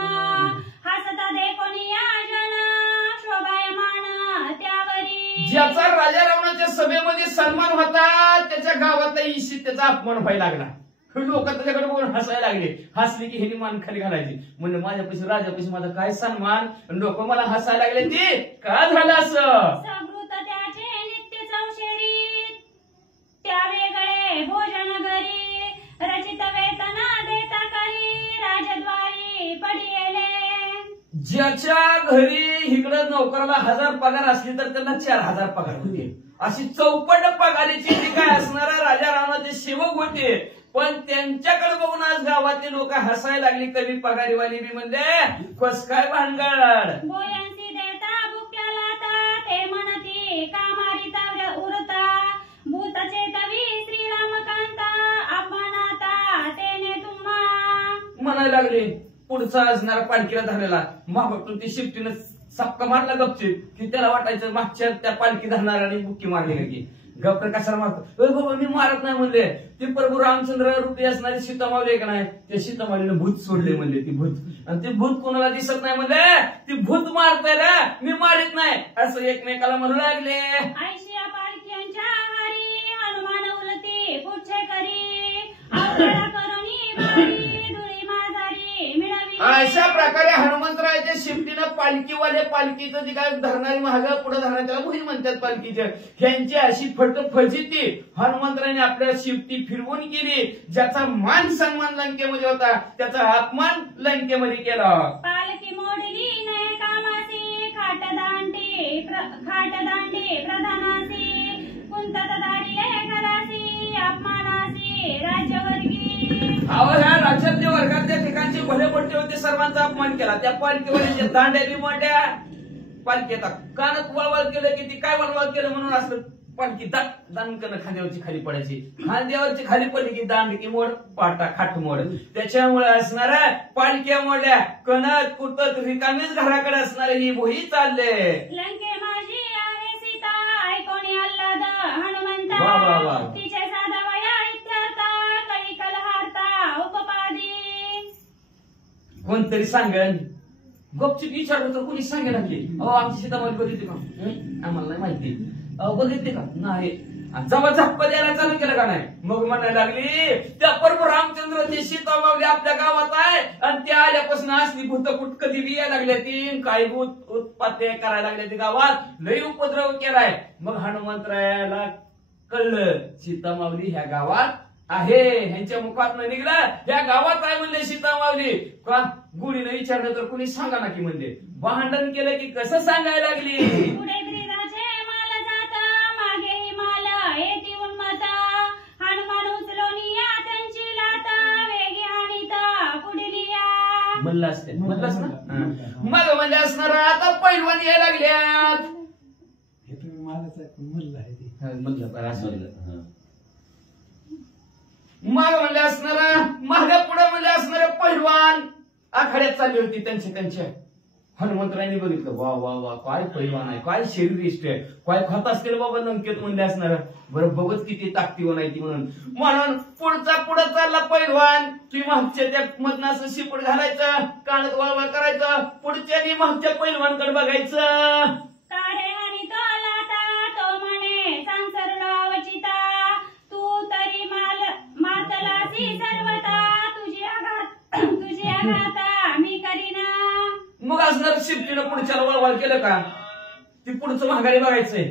हसता देखोनी याजन, शोभायमान त्यावरी. ज्याचा राजा रावणाच्या सभेमध्ये सन्मान होता त्याच्या गावातही इशित त्याचा अपमान व्हायला लागला. लोक त्याच्याकडे बघून हसायला लागले. हसली की ह्यानी मान खाली घालायची, म्हणलं माझ्यापाशी राजापाशी माझा काय सन्मान. लोक मला हसायला लागले, ते का झालं असं. सभृत त्याचे नित्य चौशेरी, त्या वेगळे भोजन घरी, रचित वेतन देता काही, राजद्वारी पडिले. ज्याच्या घरी इकडं नोकराला 1000 पगार असली तर त्यांना 4000 पगार होते, अशी चौपट पगारीची जी काय असणारा राजा रावणाचे सेवक होते, पण त्यांच्याकडे बघून आज गावातले लोक हसायला लागली. कमी पगारीवाली बी म्हणले कस काय भानगड. बोयांसी देता बुकला लाता ते म्हणती कामारिता उरता भूतचे तवी श्रीरामकांता अपमानाता तेने तुम्हा म्हणायला लागले. पुढचा असणारा पालखीला धरलेला मागतून ती शिफ्टीनं सपका मारला गपचे की त्याला वाटायचं मागच्या त्या पालखी धरणार आणि बुक्की मारली की गप्र कशाला मारतो. बाबा मी मारत नाही म्हणले. ते प्रभू रामचंद्र रूपी असणारी सीतामावली का नाही, त्या सीतामावलीने भूत सोडले म्हणले. ती भूत आणि ते भूत कोणाला दिसत नाही म्हणले. ती भूत मारताय ना, मी मारित नाही असं एकमेकाला म्हणू लागले. ऐशिया पालख्यांच्या हारी हनुमान उलती पुच्छे करी अवघडा करुणी बारी धुळी माझारी मिळवी. अशा प्रकारे हनुमंतरायाच्या शिफ्टीनं पालखीवाले पालखीचं जे काय धरणारी महाग पुढे धरणार त्याला भुई म्हणतात पालखीच्या, ह्यांची अशी फजिती हनुमंतरायाने आपल्या शिफ्टी फिरवून केली. ज्याचा मान सन्मान लंकेमध्ये होता त्याचा अपमान लंकेमध्ये केला. पालखी मोडली ने कामासी खाटदांडी प्रधानासी कुंतत दाडिले करासी अपमानासी राज्यवर्गी. अहो ह्या राज्यातल्या वर्गातल्या ठिकाणचे भले मोठे होते, सर्वांचा अपमान केला. त्या पालखीवाल्याच्या दांड्या बी मोठ्या. पालखी आता कानात वळवळ केलं की ती काय वळवळ केलं म्हणून असलं पालखी दानकन खांद्यावरची खाली पडायची. खांद्यावरची खाली पडली की दांडकी मोड पाटा खाट मोड. त्याच्यामुळे असणाऱ्या पालख्या मोड्या कणत कुटत रिकामीच घराकडे असणारे ही भोई चालले. लंके माझी आहे सीता ऐकोणी आल्हाद हनुमंता वा वा वा. तिचे साधा वया इत्यार्था कळी कलहार्था उपपादी. कोणतरी सांगन गपचूप विचारलं तर कोणी सांगेल लागली. अहो आमची सीतामावली बघितली का? आम्हाला नाही माहिती. अहो बघितले का? नाही. जवळ झप्पा द्यायला चालू केलं का नाही? मग म्हणायला लागली त्या प्रभू रामचंद्र सीतामावली आपल्या गावात आहे आणि त्या आल्यापासून असली भूतकुट कधी बी यायला लागल्या ती काही भूत उत्पात्य करायला लागल्या ती गावात लई उपद्रव केलाय. मग हनुमंतरायाला कळलं सीतामावली ह्या गावात आहे. ह्यांच्या मुखात निघलं या गावात आहे म्हणले सीतामावली. का गुढीने विचारलं तर कुणी सांगा ना की म्हणले. भांडण केलं की कसं सांगायला लागली. पुढे ब्रिराजे माल जात मागे माल येती उन्मत हनुमान उचलोनिया त्यांची लात वेगी हाणीत पुढलिया. म्हणलं असते म्हणलंच ना. मग म्हणजे असणार आता पैलवान यायला लागल्यात. म्हणलं बरं असं माग म्हणले असणारा माग पुढे म्हणले असणारे पैलवान आखाड्यात चालली होती त्यांच्या. हनुमंतरायांनी बघितलं वा वा वा काय पैलवान आहे, काय शरीरिष्ट आहे, काय खात असतील बाबा लंकेत म्हणले असणार. बरं बघच किती ताकदीवर आहे ती म्हणून पुढचा पुढे चालला पैलवान की मागच्या त्या मधनं असं शिपूट घालायचं कानात वळवळ करायचं पुढच्यानी मागच्या पैलवानकडे बघायचं. तारे हानी तो लाटा तो म्हणे सांसर लावचिता तू तरी मातलासी सर्वता तुझी आघाता मी करीना. मग असणार शिफ्टीनं पुढच्याला वळवळ केलं का ती पुढचं महागारी बघायचंय.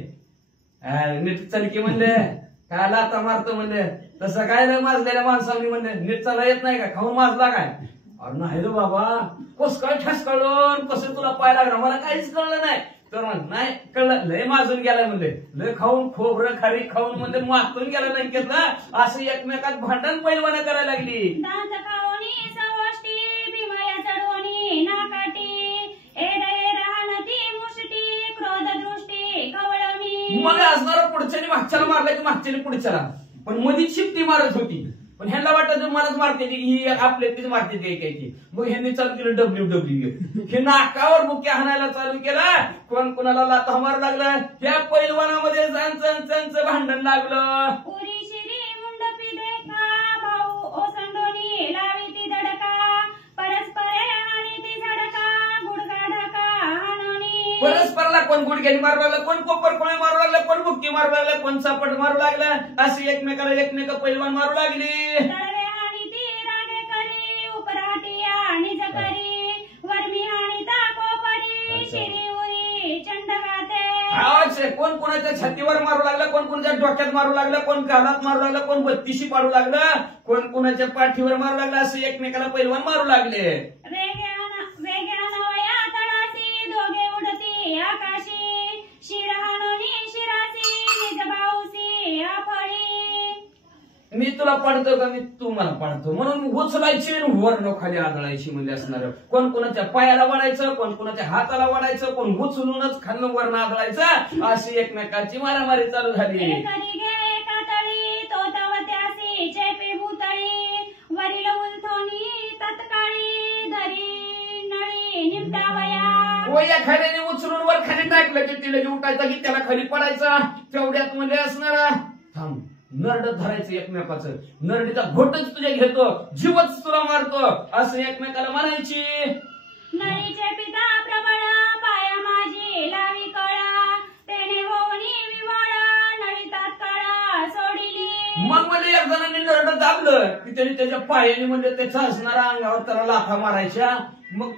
नीट चलकी म्हणले काय लाता मारतो म्हणले तसं काय नाही माजलेल्या माणसांनी म्हणले नीट चाला येत नाही का खाऊन माजला काय. अरे नाही रे बाबा कस काय ठस कळून कसं तुला पाय लागला मला काहीच कळलं नाही. तर नाही कळलं लय माजून गेलाय म्हणले लय खाऊन खोबरं खारी खाऊन म्हणले मातून गेला लंकेत ना. असं एकमेकात भांडण पैलवाना करायला लागली. दांत खाओनी सवष्टी भीमया चढवणी नाकाटी एरे राहणती मुष्टी क्रोध दृष्टी कवळमी. मग असणार पुढच्याने मागच्याला मारला की मागच्याने पुढच्याला पण मधीच शिफ्टी मारत होती. पण ह्यांना वाटत मलाच मारते ही आपल्या तीच मारते की. मग ह्यांनी चालू केलं WWE. हे नाकावर बुक्या हाणायला चालू केला. कोण कोणाला लाथा मारू लागला. या पैलवानामध्ये चंच भांडण लागलं. पुरी शिरी मुंडपी देखा भाऊ ओसंडोनी लावी ती धडका परस्परे आणि ती धडका गुडगा ढका हाणोनी. परस्पराला कोण गुडघ्यानी मारू लागला कोण कोपर कोणी मारू लागला कोण बुक्की मारू लागला कोण चापट मारू लागला. अशी एकमेकाला एकमेक पैलवान मारू लागली. तळवे आणि ती रागे करी उपराटी आणि जकरी वर्मी आणि ता कोपरी शिरी उरी चंड गाते. आवाज कोण कोणाच्या छातीवर मारू लागला कोण कोणाच्या डोक्यात मारू लागला कोण गालात मारू लागला कोण बत्तीशी पाडू लागला कोण कोणाच्या पाठीवर मारू लागला. असं एकमेकाला पैलवान मारू लागले. वेग्यान वया तळासी दोघे उडती आकाशी शिरहाणोनी शिरासी निज मी तुला पाडतो का मी तू मला पाडतो म्हणून उचलायची आणि वरनं खाली आदळायची म्हणजे असणार. कोण कोणाच्या पायाला वाढायचं, कोण कोणाच्या हाताला वाढायचं, कोण उचलूनच खाल्लं वरनं आदळायचं, अशी एकमेकांची मारामारी चालू झाली. चेपे भूतळी वरील उलथोनी तत्काळी धरी नळी निमटावया. वया खाण्याने उचलून वर खाली टाकलं की तिला उठायचा की त्याला खाली पडायचा. तेवढ्यात म्हणजे असणारा थांब नरड धरायचं एकमेकाचं, नरडीचा घोटच तुझ्या घेतो, जीवच तुला मारतो असं एकमेकाला म्हणायची. नळीचे पिता प्रबळ पाया माझी लावी कळा तेने होऊनी विवळ नळी तात्काळ सोडिली. मग म्हणजे एक जणांनी नरड दाबलं की त्याने त्याच्या पायाने म्हणजे त्याच्या असणारा अंगावर त्याला लाथा मारायच्या. मग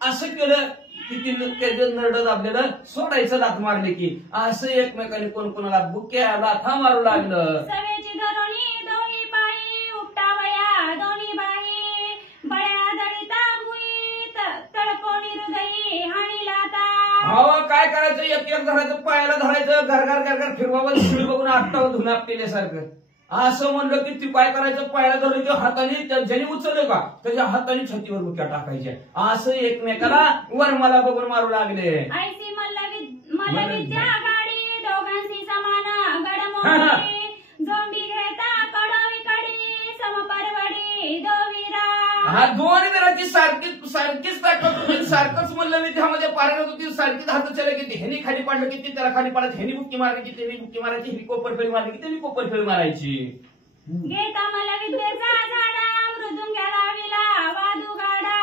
असं केलं की त्याचं नरड दाबलेलं सोडायचं लाथ मारले की असं एकमेकाने कोण कोणाला बुक्या लाथा मारू लागलं. सवेची धरोणी दोन्ही पायी उपटावया दोन्ही बाई बळ्या दळीता भुई तळकोणी हृदयी हाणी लाता. हो काय करायचं, एक एक धरायचं, पायाला धरायचं, घरघर घरघर फिरवावं, शिळ बघून आपटावं धुनाप केल्यासारखं. असं म्हणलं की ती काय करायचं, पायाला धरलं की हाताने ज्याने उचललं का त्याच्या हाताने छातीवर बुक्या टाकायच्या. असं एकमेकाला वरमाला बघून मारू लागले. ऐसी मल्लविद्या गाडी दोघांशी समान गडमोडी जोंडी घेता कडवी कडी समपरवडी दोविरा. हा दोन वेळाची सारखीच ताकद होती, सारखंच मल्लविद्यामध्ये पारंगत होती, सारखीच हात चले की ह्यानी खाली पाडलं की ते त्याला खाली पाडत, ह्यानी बुक्की मारली की त्यांनी बुक्की मारायची, ह्यानी कोपर फेरी मारली की त्यांनी कोपर फेरी मारायची. घेता मल्लविद्येचा झाडा मृदुंग्या लाविला वादू गाडा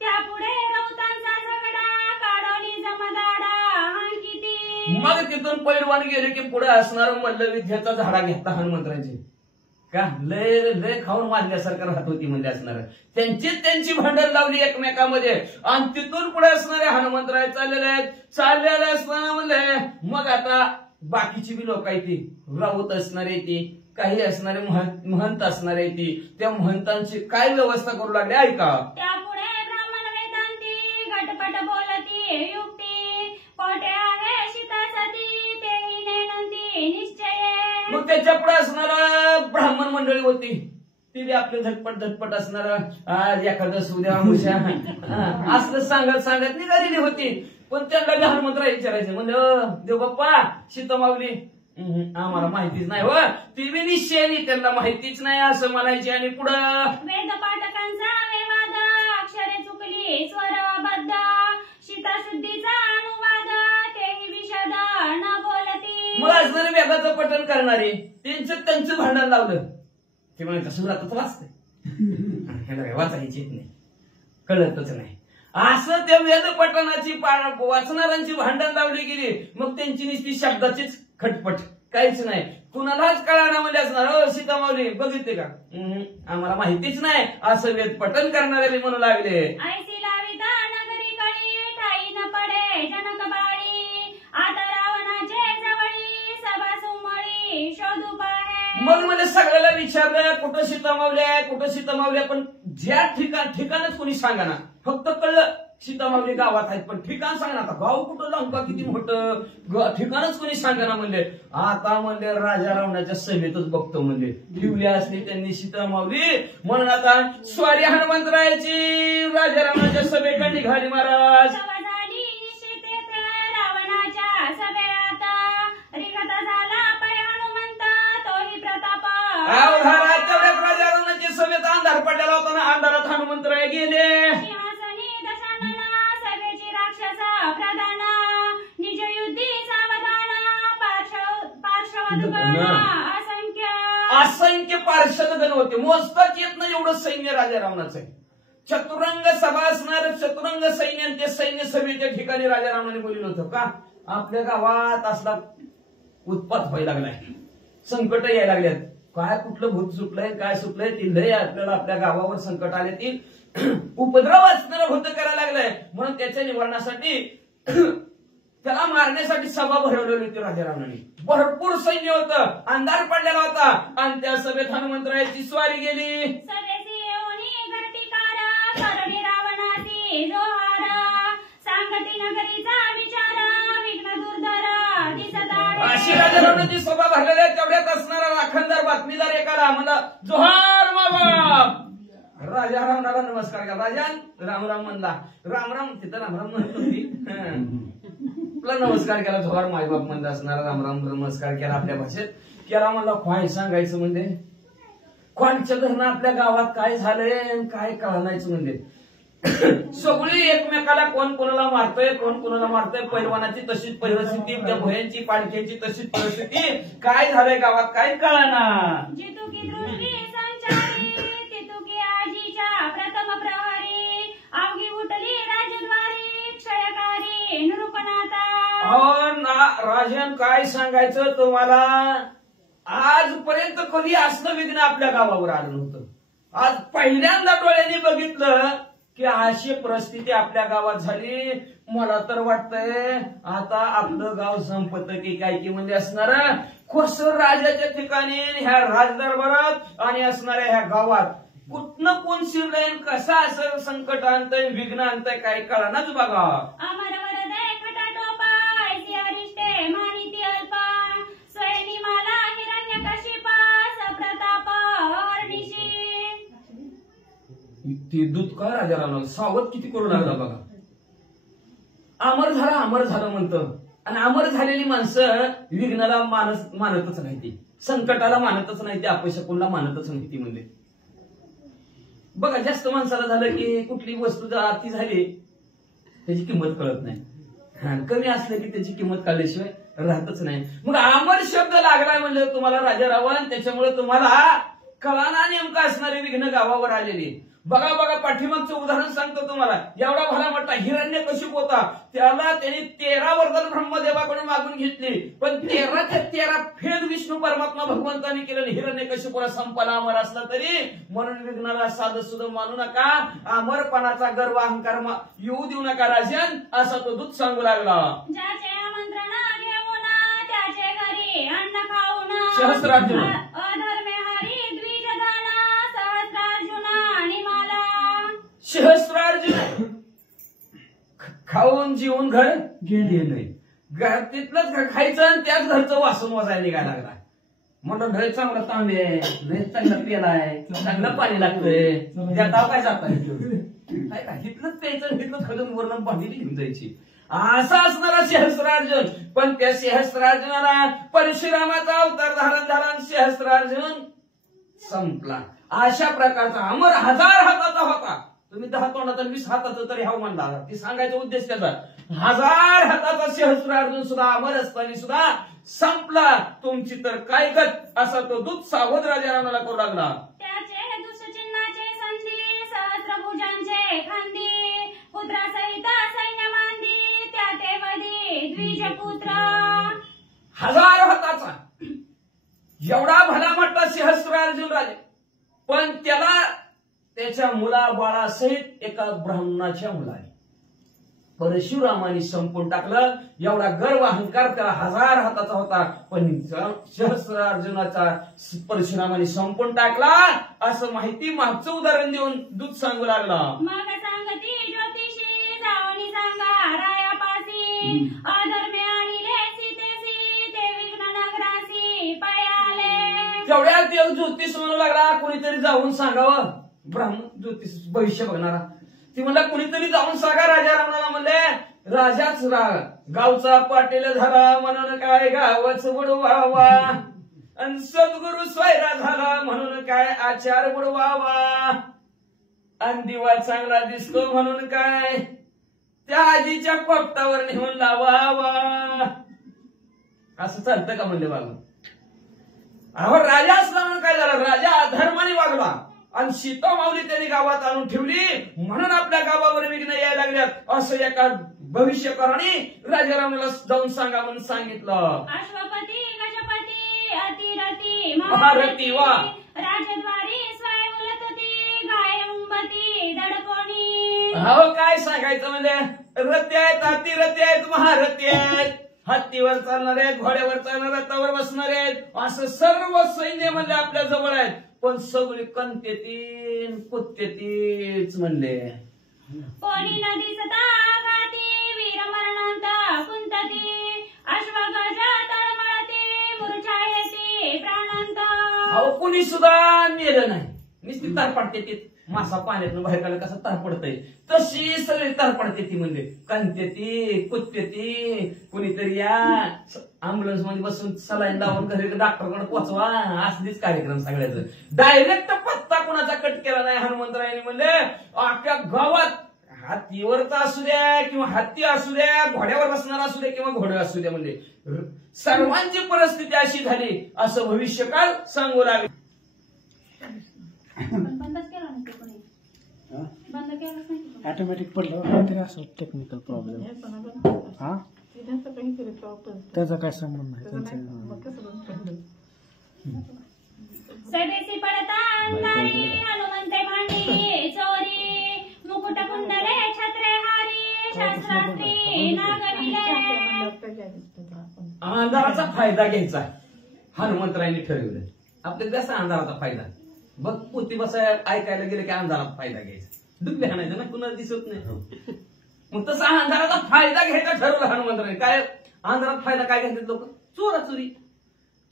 त्यापुढे रौतांचा झगडा काढोली जमदाडा हांकिती. मग तिथून पैलवान गेले की पुढे असणार मल्लविद्याचा झाडा घेता हनुमंतराची का लय लय खाऊन मारल्यासारखं राहत होती म्हणजे असणार. त्यांची भांडण लावली एकमेकामध्ये आणि तिथून पुढे असणारे हनुमंतराय चाललेले असणार म्हणले. मग आता बाकीची बी लोक आहे ती राऊत असणारे ती काही असणारे महंत असणारे ती त्या महंतांची काय व्यवस्था करू लागले ऐका. त्यापुढे ब्राह्मण वेदांती घटपट बोलती युक्ती कोटे आहे शितासती तेही नेनंती निश्चय. मग त्याच्या पुढे असणारा ब्राह्मण मंडळी होती ती बी आपले झटपट असणार आज एखादं उद्या मुशा असं सांगत निघालेली होती. पण त्यांना बी हनुमंतराय विचारायचे म्हणजे देव बाप्पा सीतामाऊली आम्हाला माहितीच नाही हो, ती बी निश्चयाने त्यांना माहितीच नाही असं म्हणायचे. आणि पुढं वेद पाठकांचा विवाद अक्षरे चुकली स्वरबद्ध शीताशुद्धीचा अनुवाद तेही विशद न बोलती. मग असणारे वेदाचं पठण करणारे त्यांचं भांडण लावलं. ते म्हणायचं सुरातच वाचते वाचायची नाही कळतच नाही असं त्या वेद पठणाची वाचणाऱ्यांची भांडण लावली गेली. मग त्यांची नुसती शब्दाचीच खटपट काहीच नाही, कुणालाच कळणार म्हणजे असणार. सीतामाऊली बघितले का आम्हाला माहितीच नाही असं वेद पठण करणारे म्हणू लागले. ऐसी लाविता नगरी कळी ठाई न पडे जनक बाळी आता रावणाचे जवळी सभा सुमळी शोधू पाहे. मग मला सगळ्याला विचारलं कुठं सीतामाऊली पण ज्या ठिकाणच कोणी सांगा ना, फक्त कळलं सीतामाऊली गावात आहेत पण ठिकाण सांगा ना. आता गाव कुठं लंका किती मोठं ठिकाणच कोणी सांगा ना म्हणले. आता म्हणले राजा रावणाच्या सभेतच बघतो म्हणले ठेवली असली त्यांनी सीतामाऊली म्हणून आता स्वारी हनुमंतरायाची राजा रावणाच्या सभेकडे निघाली महाराज. रावणाच्या सभेत रिगत झाला पै हनुमंत तोही प्रताप. तेवढ्यात राजा रावणाच्या सभेत अंधार पडलेला होता ना, अंधारात हनुमंतराय गेले. सिंहासनी दशानना सभेची राक्षस प्रधान निज युद्धी सावधान पार्श्वगण असंख्य पार्श्वगण होते, मोजताच येत नाही एवढं सैन्य राजा रावणाचं आहे. चतुरंग सभा असणार चतुरंग सैन्य आणि ते सैन्य सभेच्या ठिकाणी राजा रावणाने बोललं होतं का आपल्या गावात असला उत्पात व्हायला लागलाय, संकट यायला लागल्यात, काय कुठलं भूत सुटलंय काय सुटलंय ती लय आपल्याला आपल्या गावावर संकट आले ती उपद्रव असणारा भूत करायला लागलाय. म्हणून त्याच्या निवारणासाठी त्याला मारण्यासाठी सभा भरवलेली होती राजा रावणाने. भरपूर सैन्य होतं, अंधार पडलेला होता आणि त्या सभेत हनुमंतरायाची स्वारी गेली. सभेची येऊनी घरटीकार करडी रावणाची जोहार सांगती नगरीचा विचार विघ्न दुर्धर दिसत अशी राजा रावणाची सभा भरलेल्या तेवढ्यात असणारा राखणदार बातमीदार एकाला म्हणला जोहार बाबा. राजा रामराला नमस्कार केला. राजान रामराम म्हणला. रामराम तिथं रामराम म्हणत होती. तुला नमस्कार केला. जोहार मायबाप म्हणला असणार. रामराम नमस्कार केला आपल्या भाषेत केला. म्हणला काय सांगायचं म्हणजे कोणच्या धरणं आपल्या गावात काय झालंय काय कळायचं म्हणजे सगळी एकमेकाला कोण कोणाला मारतोय कोण कोणाला मारतोय. पैलवानाची तशीच परिस्थिती त्या भोयांची पालख्यांची तशीच परिस्थिती. काय झालंय गावात काय कळना. जितू की दृष्टी संचारी तितू की आजीच्या प्रथम प्रहरी अवघी उठली राजद्वारी क्षयकारी निरूपणाता. राजन काय सांगायचं तुम्हाला आजपर्यंत कधी असलं विघ्न आपल्या गावावर आलं नव्हतं. आज पहिल्यांदा डोळ्यांनी बघितलं की अशी परिस्थिती आपल्या गावात झाली. मला तर वाटतंय आता आपलं गाव संपत की काय की म्हणजे असणार खोसर राजाच्या ठिकाणी ह्या राजदरबारात आणि असणाऱ्या ह्या गावात कुठनं कोण शिरलंय कसा असं संकट आणतंय विघ्न आणतंय काय कळानाच बघा. अमर वरदय खटाटोपा ऐसी अरिष्टे मानिती अल्पा स्वयनी माला हिरण्यकशिपा सप्रताप अवर्णिशी. ते दूत का राजा रामराव सावध किती करू लागला बघा. अमर झालं म्हणतं आणि अमर झालेली माणसं विघ्नाला मानतच नाही ती संकटाला मानतच नाही ती अपशकुनला मानतच नाही ती म्हणजे बघा. जास्त माणसाला झालं की कुठली वस्तू जर अति झाली त्याची किंमत कळत नाही. कमी असलं की त्याची किंमत कळल्याशिवाय राहतच नाही. मग अमर शब्द लागलाय म्हणजे तुम्हाला राजा रावण त्याच्यामुळे तुम्हाला कळाना नेमका असणारे विघ्न गावावर आलेले. बघा बघा पाठीमागचं उदाहरण सांगतो तुम्हाला. एवढा भला मोठा हिरण्यकशिप होता. त्याला त्यांनी 13 वरदान ब्रह्मदेवाकडे मागून घेतली पण 13च्या 13 फेड विष्णू परमात्मा भगवंतांनी केलं. हिरण्यकशिपूला संपाला अमर असला तरी म्हणून विघ्नाला साधं सुद्धा मानू नका. अमरपणाचा गर्व अहंकार येऊ देऊ नका राजन असा तो दूत सांगू लागला. ज्याचे आमंत्रण घेऊन त्याचे घरी अन्न खाऊन सहस्रार्जुन अधर्मे हरी द्विजगण सहस्रार्जुन आणि मला. सहस्रार्जुन खाऊन जीवन घर गेले तिथलंच घर खायचं आणि त्याच घरचं वासून वाजायला निघायला लागला. म्हणून लय चांगला तांबे लय चांगला पेलाय चांगलं पाणी लागतंय त्या काय जाता हिथलंच प्यायचं हिथलं खडून वरण भांडी घेऊन जायची असा असणारा सहस्रार्जुन. पण त्या सहस्रार्जुनाला परशुरामाचा अवतार धारण झाला आणि सहस्रार्जुन संपला. अशा प्रकारचा अमर 1000 हाताचा होता. तुम्ही 10 तोंडाचा 20 हाताचा तरी हाव म्हणला. ती सांगायचा उद्देश त्याचा 1000 हाताचा सहस्रार्जुन सुद्धा अमर असताना सुद्धा संपला. तुमची तर काय गत असा तो दूत सावध राजा रावणाला करू लागला. त्याचे दुष्टचिन्हाचे संधी सहस्रभुजांचे खांदी पुत्रासहित सैन्य मांदी त्या ते वधी द्विजपुत्र. 1000 हाताचा एवढा भला मोठा सहस्रार्जुन राजा पण त्याला त्याच्या मुलाबाळासहित एका ब्राह्मणाच्या मुलाने परशुरामाने संपून टाकलं. एवढा गर्व अहंकार त्याला 1000 हाताचा होता पण सहस्रार्जुनाचा परशुरामाने संपून टाकला असं माहिती मागचं उदाहरण देऊन दूत सांगू लागला. मग सांगती ज्योतिषी जाऊनी सांगा रायापासी अधर्मे आणिले सीतेसी ते विघ्न नगरासी पयाले. तेवढ्यात देव ज्योतिष म्हणू लागला कोणीतरी जाऊन सांगावं. ब्राह्मण ज्योतिष भविष्य बघणारा ती म्हणला कुणीतरी जाऊन सांगा राजा रावणाला. म्हणले राजाच गावचा पाटील झाला म्हणून काय गावच बुडवावा आणि सद्गुरु स्वैरा झाला म्हणून काय आचार बुडवावा आणि दिवा चांगला दिसतो म्हणून काय त्या आजीच्या पोपटावर नेऊन लावावा. असं चालतं का म्हणले बाबा. अहो राजा असला म्हणून काय झालं राजा अधर्माने वागला आणि सीता माऊली त्यांनी गावात आणून ठेवली म्हणून आपल्या गावावर विघ्न यायला लागल्यात असं एका भविष्यकाराने राजा रावणाला जाऊन सांगा म्हणून सांगितलं. अश्वपती गजपती अतिरथी महारथी वा राजद्वारी स्वयं उलटती गाय उंबती दडकोणी. हो काय सांगायचं म्हणजे रथी आहेत अतिरथी आहेत महारथी आहेत हत्तीवर चालणारे आहेत घोड्यावर चालणारे रथावर बसणारे आहेत असं सर्व सैन्य म्हणजे आपल्या जवळ आहेत पण सगळी कंतेतीन कुत्तेतीच म्हणले. कोणी नदीसता घाती वीर मरणांत कुंतती अश्वगज तळमळती मूर्छा येती प्राणांत. अहो कुणी सुद्धा मेलं नाही. नुसती तार पडते ती मासा पाण्यातून बाहेर काढला कसं तार पडतंय तशी सगळी तार पडते ती. म्हणजे कांते ती कुत्ते ती कुणीतरी या अँब्युलन्स मध्ये बसून सलाईन लावून घरी डॉक्टरकडे पोचवा असलीच कार्यक्रम सगळ्याचं. डायरेक्ट पत्ता कुणाचा कट केला नाही हनुमंतरायांनी. म्हणले अख्ख्या गावात हत्तीवरचा असू द्या किंवा हत्ती असू द्या, घोड्यावर बसणारा असू द्या किंवा घोडा असू द्या, म्हणजे सर्वांची परिस्थिती अशी झाली असं भविष्यकाळ सांगू लागले. बंदच केला नाही ते कोणी. बंद केलंच नाही. ऑटोमॅटिक पडलं काहीतरी असं टेक्निकल प्रॉब्लेम. हा त्याचा काय संबंध नाही त्यांचं. सभेसी पडता अंधारी हनुमंते भांडी चोरी मुकुट कुंडले छत्रे हारी शास्त्रास्त्री नागविले. अंधाराचा फायदा घ्यायचा हनुमंतरायांनी ठरवलं. आपल्याला कसा अंधाराचा फायदा बघ पोती बसाय ऐकायला गेलं की अंधारात फायदा घ्यायचा. डुबले हाणायचं ना कुणाला दिसत नाही. मग तसा अंधाराचा फायदा घ्यायचा ठरवलं हनुमंतरायांनी. काय अंधारात फायदा काय घेतात लोक? चोराचोरी.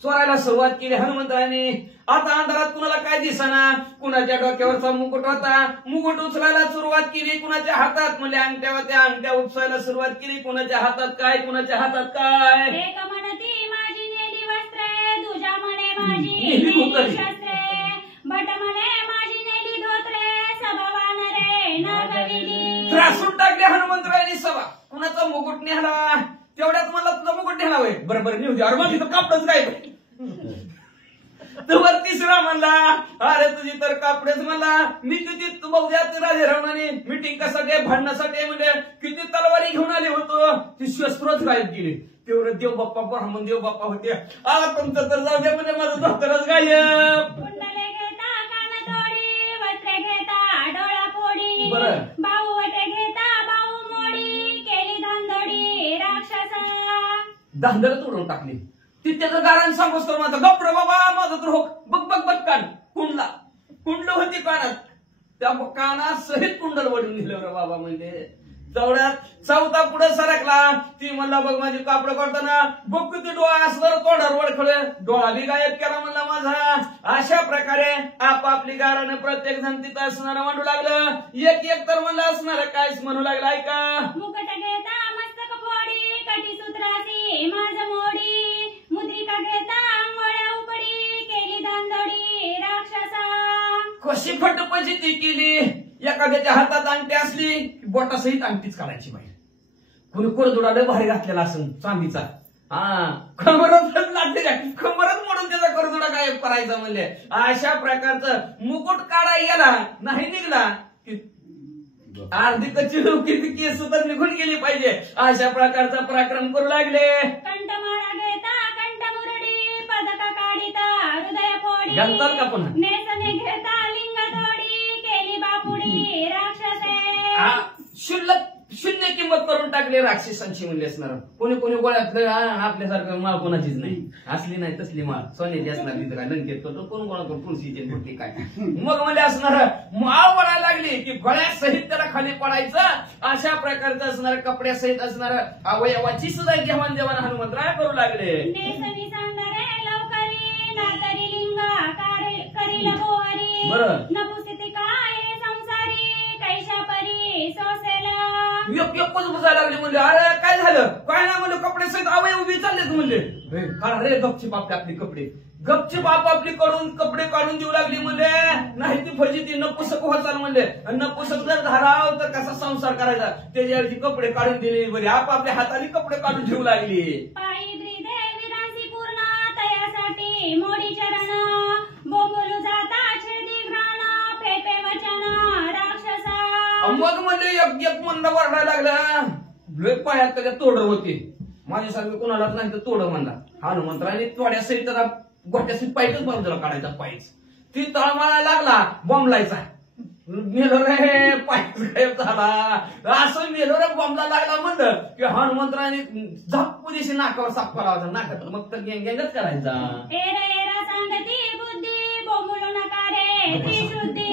चोरायला सुरुवात केली हनुमंतरायांनी. आता अंधारात कुणाला काय दिसना. कुणाच्या डोक्यावरचा मुकुट होता, मुकुट उचलायला सुरुवात केली. कुणाच्या हातात म्हणजे अंगठ्या होत्या, अंगठ्या उपसायला सुरुवात केली. कुणाच्या हातात काय, कुणाच्या हातात काय. एक म्हणती माझी नेली वस्त्रे, दुजा म्हणे माझी नेली नेली शस्त्रे, भट म्हणे माझी नेली धोत्रे, सभावान रे नागविली. त्रासून टाकले हनुमंतरायांनी सभा. कुणाचा मुकुट नेला तेवढ्यात मला तुझा मुकुट नेला होय. बरोबर नेऊ दे. अरे मग तिथं कापडच काय तर तिसरा म्हणला अरे तुझी तर कापडेच म्हणला. मी किती बघूयात राजेरावणाने मिटिंग कसाठी भांडण्यासाठी म्हणजे किती तलवारी घेऊन आले होतो. ती शस्त्रच गायब केली. तेवढं देव बाप्पा ब्राह्मण देव बाप्पा होते. आ तुमचं तर जाऊ दे म्हणजे माझं धोतरच गायब. कुंडले घेता कान तोडी वस्त्रे घेता डोळा फोडी. बरं. भाऊ वटे घेता भाऊ मोडी केली धांदोडी राक्षसा. धांदळ तोडून टाकली. ती त्याचं गारण सांगोस तर माझा गप्र बाबा माझं तर हो बघ बघ बघ कान कुंडला कुंडल होती कानात. त्या कानात सहित कुंडल वडून दिलं बाबा. म्हणजे तेवढ्यात चौथा पुढे सरकला. ती म्हणला बघ माझी कापड काढताना बघ किती डोळा असणार तोंडावर वळखळे. डोळा बी गायब केला म्हणला माझा. अशा प्रकारे आपापली गाराने प्रत्येक जण तिथं असणार म्हणू लागलं. एक एक तर म्हणलं असणार कायच म्हणू लागलं. ऐका मुकुट घेता मस्तक फोडी कटी सूत्राची माझ मोडी. मुद्रिका घेता अंघोळ्या उपडी केली धांदोडी राक्षसा. कशी फटपची केली. एखाद्याच्या हातात अंगठी असली बोटासहित अंगठीच काढायची बाहेर. कोणी कोरदुडा लय भारी घातलेला असं चांदीचा. खंबरच लागते का खंबरच मोडून त्याचा कोरदुडा काय करायचा म्हणले. अशा प्रकारचं मुकुट काढायला गेला नाही निघला की अर्धी कच्ची किती केस सुद्धा निघून गेली पाहिजे. अशा प्रकारचा पराक्रम करू लागले. कंठमाळा घेता कंठमुरडी पदका काढिता हृदय फोडी. घालतात का पुन्हा? नेसने घेता लिंग तोडी केली बापुडी राक्षसे. शून्य किंमत करून टाकले राक्षसांची म्हणले असणार. कोणी कोणी गोळ्यातलं आपल्यासारखं माळ कोणाचीच नाही. असली नाही तसली माळ सोन्याची असणार. तिथं काय लंकेत करतो कोण कोणाकडून तुळशीचे फुटली काय. मग म्हणजे असणार माळ वळायला लागली की गळ्यासहित त्याला खाली पडायचं. अशा प्रकारचं असणार कपड्यासहित असणार अवयवाची सुद्धा घेवाण देवाण हनुमंतराय करू लागले. नेसनी सांगरे लवकरी नातरी लिंगा करील बोहरी. बरं. नपुसती काय संसारी कैशा परी सोसेला. एकच बुजायला लागले. म्हणले अरे काय झालं काय नाही म्हणलं कपडे सहित अवयव उभी चाललेत. म्हणले अरे गपचीप आपले कपडे गपचीप आपापली कडून कपडे काढून देऊ लागली. म्हणले नाही ती फजिती नपुसक होताल. म्हणले नपुसक जर धाराव तर कसा संसार करायचा. त्याच्यावरती कपडे काढून दिले. बरे आपापल्या हाताने कपडे काढून ठेवू लागली. पायी ब्रिदे विरांसी पूर्ण तयासाठी मोडी चरण बोबोलू जाता छेदी घ्राण फेपे वचन राक्षसा. मग म्हणजे एक म्हणला वरडायला लागला. लय पायात त्याच्या तोड होते. माझ्यासारखं कोणालाच नाही तर तोड म्हणला. हनुमंतराने थोड्या सहित त्याला गोट्यासहित पायच बाजूला काढायचा पायच. ती तळमाळायला लागला बॉम्बलायचा. मेलो रे पायच गायब झाला. असं मेलो रे बॉम्बला लागला म्हणलं की हनुमंतराने झप्पू दिशी नाकावर साप करावाचा. नाकात मग तर गँगच करायचा. एरा एरा सांगती बुद्धी बोंबुलू नका रे त्रिशुद्धी.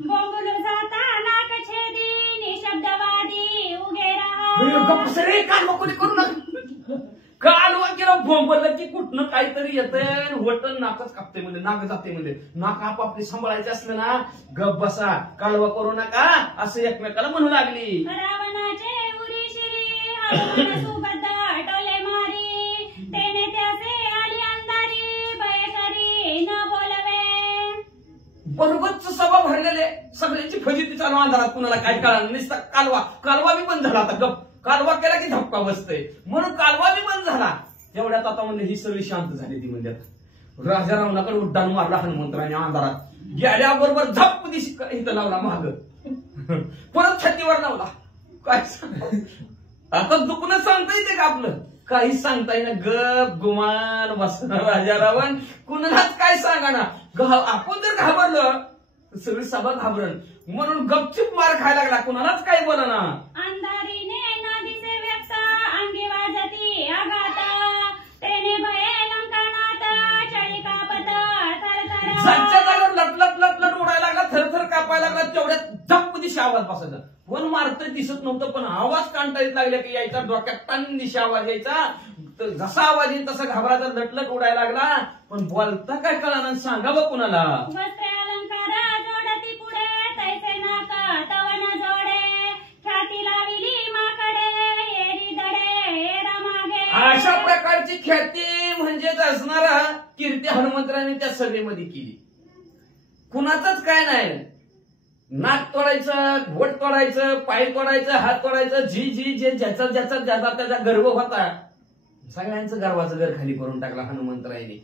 बोंबुलू जाता नाक छेदी निशब्दवादी उगे राहा. रे कालवा कोणी करू नका. कालवा केला बोंबला की कुठं कुठनं काहीतरी येतंय वटन नाकच कापते म्हणजे नाक जाते म्हणजे नाक आपापली सांभाळायचे असलं ना गप बसा कालवा करू नका असं एकमेकाला म्हणू लागली. रावणाचे उरी शिरी हनुमान सुबद्ध टोले मारी तेने त्याचे आली अंधारी भय करी न बोलवे. बरोबरच सभा भरलेले सगळ्यांची फजिती चालू अंधारात कुणाला काय कळणार नुसता कालवा बी बंद झाला. आता गप कालवा केला की धक्का बसतय म्हणून कालवा बी बंद झाला. तेवढ्यात आता म्हणजे ही सगळी शांत झाली ती म्हणजे राजा रावणाकडे उड्डाण मारला हनुमंतराने अंधारात गेल्याबरोबर झप दिशी इथं लावला माग परत छातीवर लावला. काय आता दुखणं सांगता येते का आपलं काहीच सांगता येईना गप गुमान बसणार राजा रावण कुणालाच काय सांगा ना. आपण जर घाबरलं सगळी सभा घाबरण म्हणून गपचूप मार खायला लागला कुणालाच काही बोला ना. अंधारीने न दिसे व्यक्त अंगी वाजती आघात तेने भये लंकाणात चळी कापत थरथर. जागच्या जागेवर लटलट लटलट उडायला लागला थरथर कापायला लागला. तेवढ्यात झप दिशी आवाज बसायचा. कोण मारतं दिसत नव्हतं पण आवाज काढता येत लागला की यायचा डोक्यात टन दिशी आवाज यायचा. जसा आवाज येईल तसा घाबराचा लटलट उडायला लागला पण बोलता काय कळणार सांगा बा कुणाला. वस्त्रे अलंकार जोडती पुढे तैसे नाक तवन जोडे ख्याती लाविली माकडे एरी दडे एरा मागे. अशा प्रकारची ख्याती म्हणजेच असणारा कीर्ती हनुमंतराने त्या सभेमध्ये केली. कुणाचंच काय नाही. नाक तोडायचं बोट तोडायचं पाय तोडायचं हात तोडायचं जे ज्याचा त्याचा गर्व होता सगळ्यांचं गर्वाचं घर खाली करून टाकला हनुमंतरायने.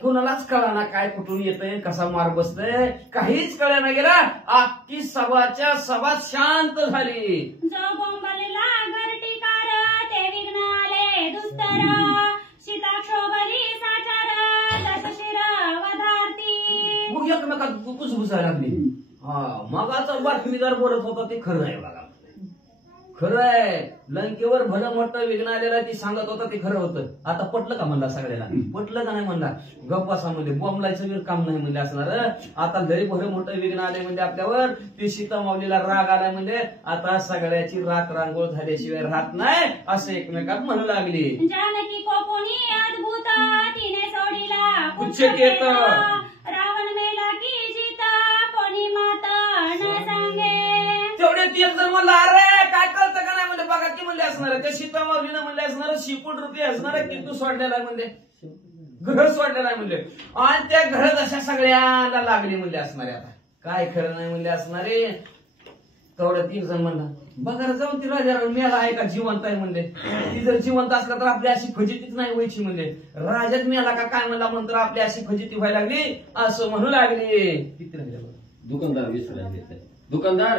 कुणालाच कळाना काय कुठून येतंय कसा मार बसतोय काहीच कळना गेला. अख्खी सभाच्या सभा शांत झाली. जो बोंबलला घरटीकार ते विघ्न आले दुस्तर सीताक्षोभली साचार दशशिर वधारती. मग एकमेकात कुसबुसायला लागली. मगाचा बातमीदार बोलत होता ते खरं आहे बघा. खरं आहे लंकेवर भलं मोठं विघ्न आलेला ती सांगत होता ते खरं होतं. आता पटलं का म्हणला सगळ्याला पटलं का नाही म्हणला गप्पासा म्हणजे बॉम्बलायचं काम नाही म्हणजे असणार. आता घरी भलं मोठं विघ्न आले म्हणजे आपल्यावर ती सीता माऊलीला राग आलाय म्हणजे आता सगळ्याची राख रांगोळ झाल्याशिवाय राहत नाही असं एकमेकात म्हणू लागली. जानकी कोपोनी अद्भुत तिने सोडीला उच्चकेत रावण मेला की जीता कोणी माता न सांगे. तेवढे ती एक जण म्हणला अरे काय कळतं का नाही म्हणजे बघा की म्हणले असणार त्या सीता माऊलीनं म्हणले असणार शिपूट रुपये असणार किंतु सोडलेला आहे म्हणजे घर सोडलेला आहे म्हणले आणि त्या घरात अशा सगळ्याला लागली म्हणले असणारे. आता काय खरं नाही म्हणले असणारे. तेवढ्यात एक जण म्हणला बघा जाऊन ती राजा मेला आहे का जिवंत आहे म्हणले. ती जर जिवंत असला तर आपली अशी फजितीच नाही व्हायची म्हणले. राजात मेला का काय म्हणला म्हणतो आपली अशी फजिती व्हायला लागली असं म्हणू लागली. किती राहिल्या दुकानदार विसरायला दुकानदार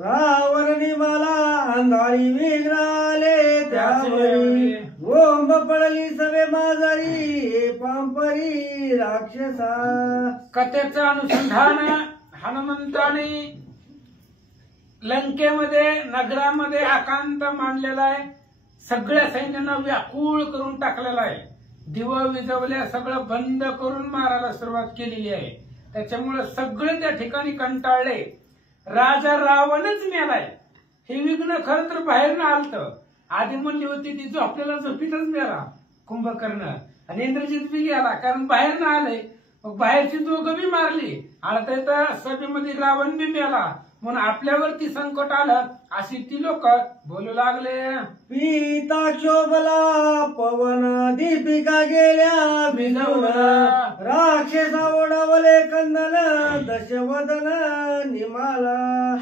रावणी मला अंधारी विघ्नाले त्यावेळी बोंब पडली सवे माझारी पांपरी राक्षसा. कथेचं अनुसंधान हनुमंताने लंकेमध्ये नगरामध्ये आकांत मांडलेला आहे. सगळ्या सैन्यानं व्याकुळ करून टाकलेला आहे. दिव विजवल्या सगळं बंद करून मारायला सुरुवात केलेली आहे. त्याच्यामुळे सगळे त्या ठिकाणी कंटाळले. राजा रावणच मेलाय. हे विघ्न खरं तर बाहेरनं आलतं. आधी म्हणली होती ती आपल्याला झोपीतच मेला कुंभकर्ण आणि इंद्रजित बी गेला कारण बाहेरनं आलंय. मग बाहेरची दोघं बी मारली. आता इथं सभेमध्ये रावण बी मेला म्हणून आपल्यावरती संकट आलं अशी ती लोक बोलू लागले. पिता शोभला पवन दीपिका गेल्या भिजवून राक्षसा ओढवले कंदन दशवदन निमाला.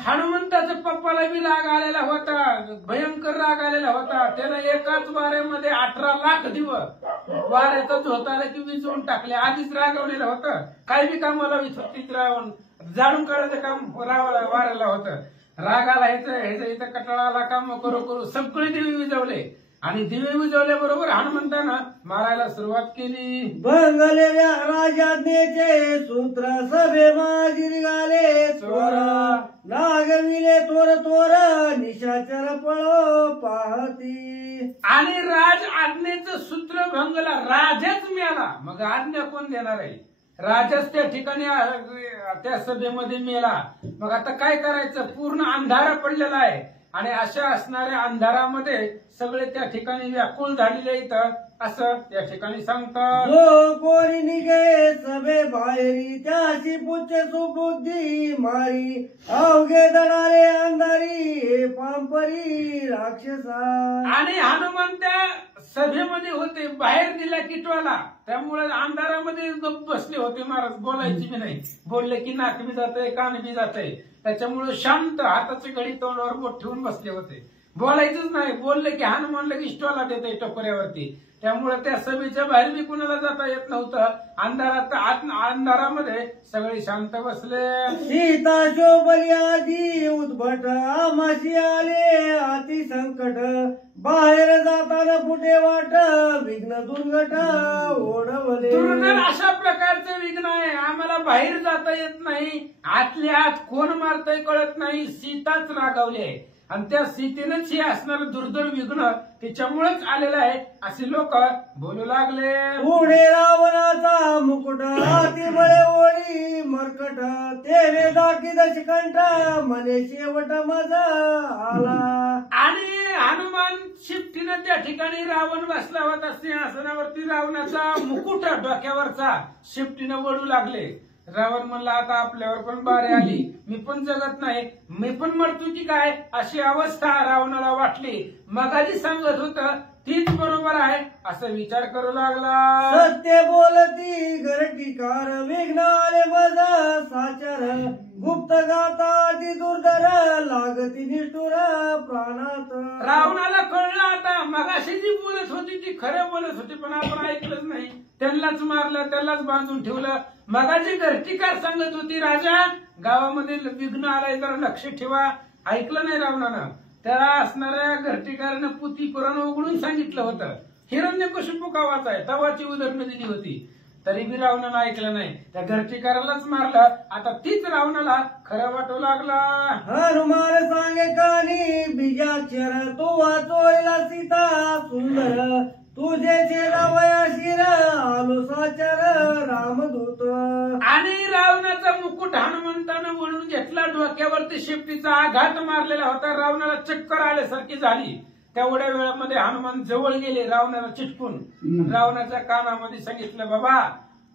हनुमंताच्या पप्पाला बी राग आलेला होता. भयंकर राग आलेला होता. त्यानं एकाच वाऱ्यामध्ये 18 लाख दिव वाऱ्यातच होता की विजवून टाकले. आधीच रागवलेलं होतं. काय बी कामाला विचारतीत रावण जाणून काढायचं काम वाऱ्याला होतं. रागाला ह्याचं इथं कटाळाला काम करू करू सगळे दिवे विजवले आणि दिवे विजवल्याबरोबर हनुमंतानं मारायला सुरुवात केली. भंगलेल्या राजाज्ञेचे सूत्र सभे माझी निघाले चोर नागविले तोर तोर निशाचर पळो पाहती. आणि राज आज्ञेचं सूत्र भंगला राजाच मिळाला. मग आज्ञा कोण देणार आहे. राजाच त्या ठिकाणी त्या सभेमध्ये मेला. मग आता काय करायचं. पूर्ण अंधारा पडलेला आहे आणि अशा असणाऱ्या अंधारामध्ये सगळे त्या ठिकाणी व्याकुळ झालेले इथं असं या ठिकाणी सांगतात. जो कोणी निघे सभे बाहेरी त्याशी पुच्छ सुबुद्धी मारी अवघे दणारे अंधारी हे पांपरी राक्षसा. आणि हनुमान त्या सभेमध्ये होते, बाहेर दिला किटवाला, त्यामुळे अंधारामध्ये गप्प बसले होते महाराज, बोलायची बी नाही. बोलले की नाक बी जातंय, कान बी जातंय, त्याच्यामुळे शांत हाताची घडी तोंडावर बोट ठेवून बसले होते, बोलायचंच नाही. बोलले की हनुमान लगेच स्टॉला देते टकोऱ्यावरती. त्यामुळे त्या सभेच्या बाहेर बी कुणाला जाता येत नव्हतं. अंधारामध्ये सगळे शांत बसले. सीता शोभली आधी उद्भट आमाशी आले अति संकट बाहेर जाताना कुठे वाट विघ्न दुर्घट ओढवले. दुर्धर अशा प्रकारचं विघ्न आहे, आम्हाला बाहेर जाता येत नाही, आतल्या आत कोण मारतंय कळत नाही. सीताच रागावली आहे आणि त्या सीतेनंच हे असणारं दुर्धर विघ्न तिच्यामुळेच आलेलं आहे असे लोक बोलू लागले. पुढे रावणाचा मुकुट हाती बळे ओळी मरकट तेने दाखी दशकंठ मने शेवट माझा आला. आणि हनुमान शिफ्टीनं त्या ठिकाणी रावण बसला होता सिंहासनावरती, रावणाचा मुकुट डोक्यावरचा शिफ्टीनं वळू लागले. रावण म्हणला आता आपल्यावर पण बारी आली, मी पण जगत नाही, मी पण मरतो की काय अशी अवस्था रावणाला वाटली. मगाशी सांगत होत तीच बरोबर आहे असं विचार करू लागला. सत्य बोलती गरटीकार विघ्न आले माझा साचार गुप्त गाता ती दुर्धर लागती निष्ठुर प्राणात. रावणाला कळलं आता मगाशी जी बोलत होती ती खरं बोलत होती, पण आपण ऐकलंच नाही, त्यांनाच मारलं, त्यांनाच बांधून ठेवलं. मगाची घरटीकार सांगत होती राजा गावामध्ये विघ्न आलाय जरा लक्ष ठेवा, ऐकलं नाही रावणानं. त्याला असणाऱ्या घरटीकारानं पुती पुराण उघडून सांगितलं होतं. हिरण्यकशिपू गावाचा आहे, तवाची उदाहरणं दिली होती, तरी बी रावणानं ऐकलं नाही, त्या घरटीकारालाच मारलं. आता तीच रावणाला खरं वाटू लागला. हनुमान सांगे कानी बीजाक्षर तू वाचोयला सीता सुंदर तुझे चेरावया शिर आलो साचर रामदूत. आणि रावणाचा मुकुट हनुमंतानं वळून घेतला, डोक्यावरती शेपटीचा आघात मारलेला होता, रावणाला चक्कर आल्यासारखी झाली. तेवढ्या वेळामध्ये हनुमान जवळ गेले रावणाला चिटकून, रावणाच्या कानामध्ये सांगितलं बाबा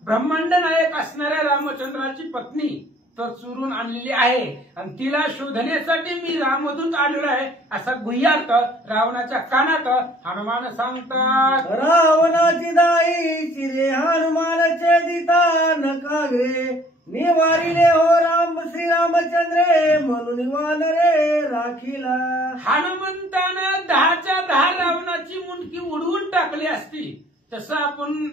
ब्रह्मांड नायक असणाऱ्या रामचंद्राची पत्नी तर चुरून आणलेली आहे आणि तिला शोधण्यासाठी मी रामदूत आलेलो आहे असा गुह्यार्थ रावणाच्या कानात हनुमान सांगतात. रावणाची दाई चिरे हनुमानचे दिता नकाग्रे निवारिले हो राम श्रीरामचंद्रे म्हणून वानरे राखीला. हनुमंतानं 10च्या 10 रावणाची मुंडकी उडवून टाकली असती. तसं आपण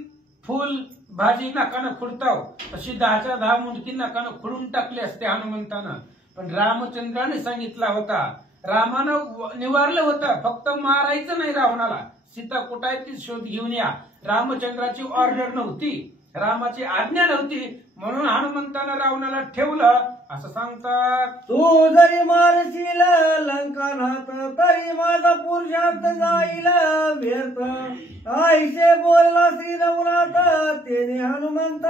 फुल भाजी नाकानं खुडताव तशी 10च्या 10 मुंडकी नाकानं खुडून टाकली असते हनुमंतानं. पण रामचंद्राने सांगितला होता, रामानं निवारलं होतं, फक्त मारायचं नाही रावणाला, सीता कुठं आहे ती शोध घेऊन या. रामचंद्राची ऑर्डर नव्हती, रामाची आज्ञा नव्हती, म्हणून हनुमंतानं रावणाला ठेवलं असं सांगतात. तू जरी मारशील लंकानाथ तरी माझा पुरुषार्थ जाईल व्यर्थ आईशे बोलला श्री रघुनाथ तेने हनुमंत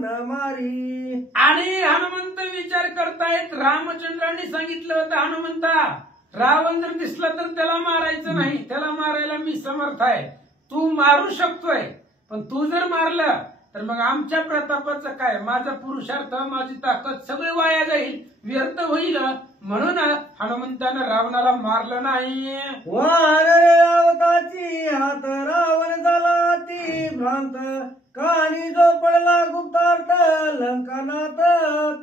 न मारी. आणि हनुमंत विचार करतायत, रामचंद्रांनी सांगितलं होतं हनुमंता रावण जर दिसला तर त्याला मारायचं नाही, त्याला मारायला मी समर्थ आहे, तू मारू शकतोय, पण तू जर मारलं तर मग आमच्या प्रतापाचं काय, माझा पुरुषार्थ माझी ताकद सगळे वाया जाईल, व्यर्थ होईल. म्हणून हनुमंतानं रावणाला मारलं नाही. वानरे रावताची हात रावण झाला ती भ्रांत कानी जो पडला गुप्तार्थ लंकानाथ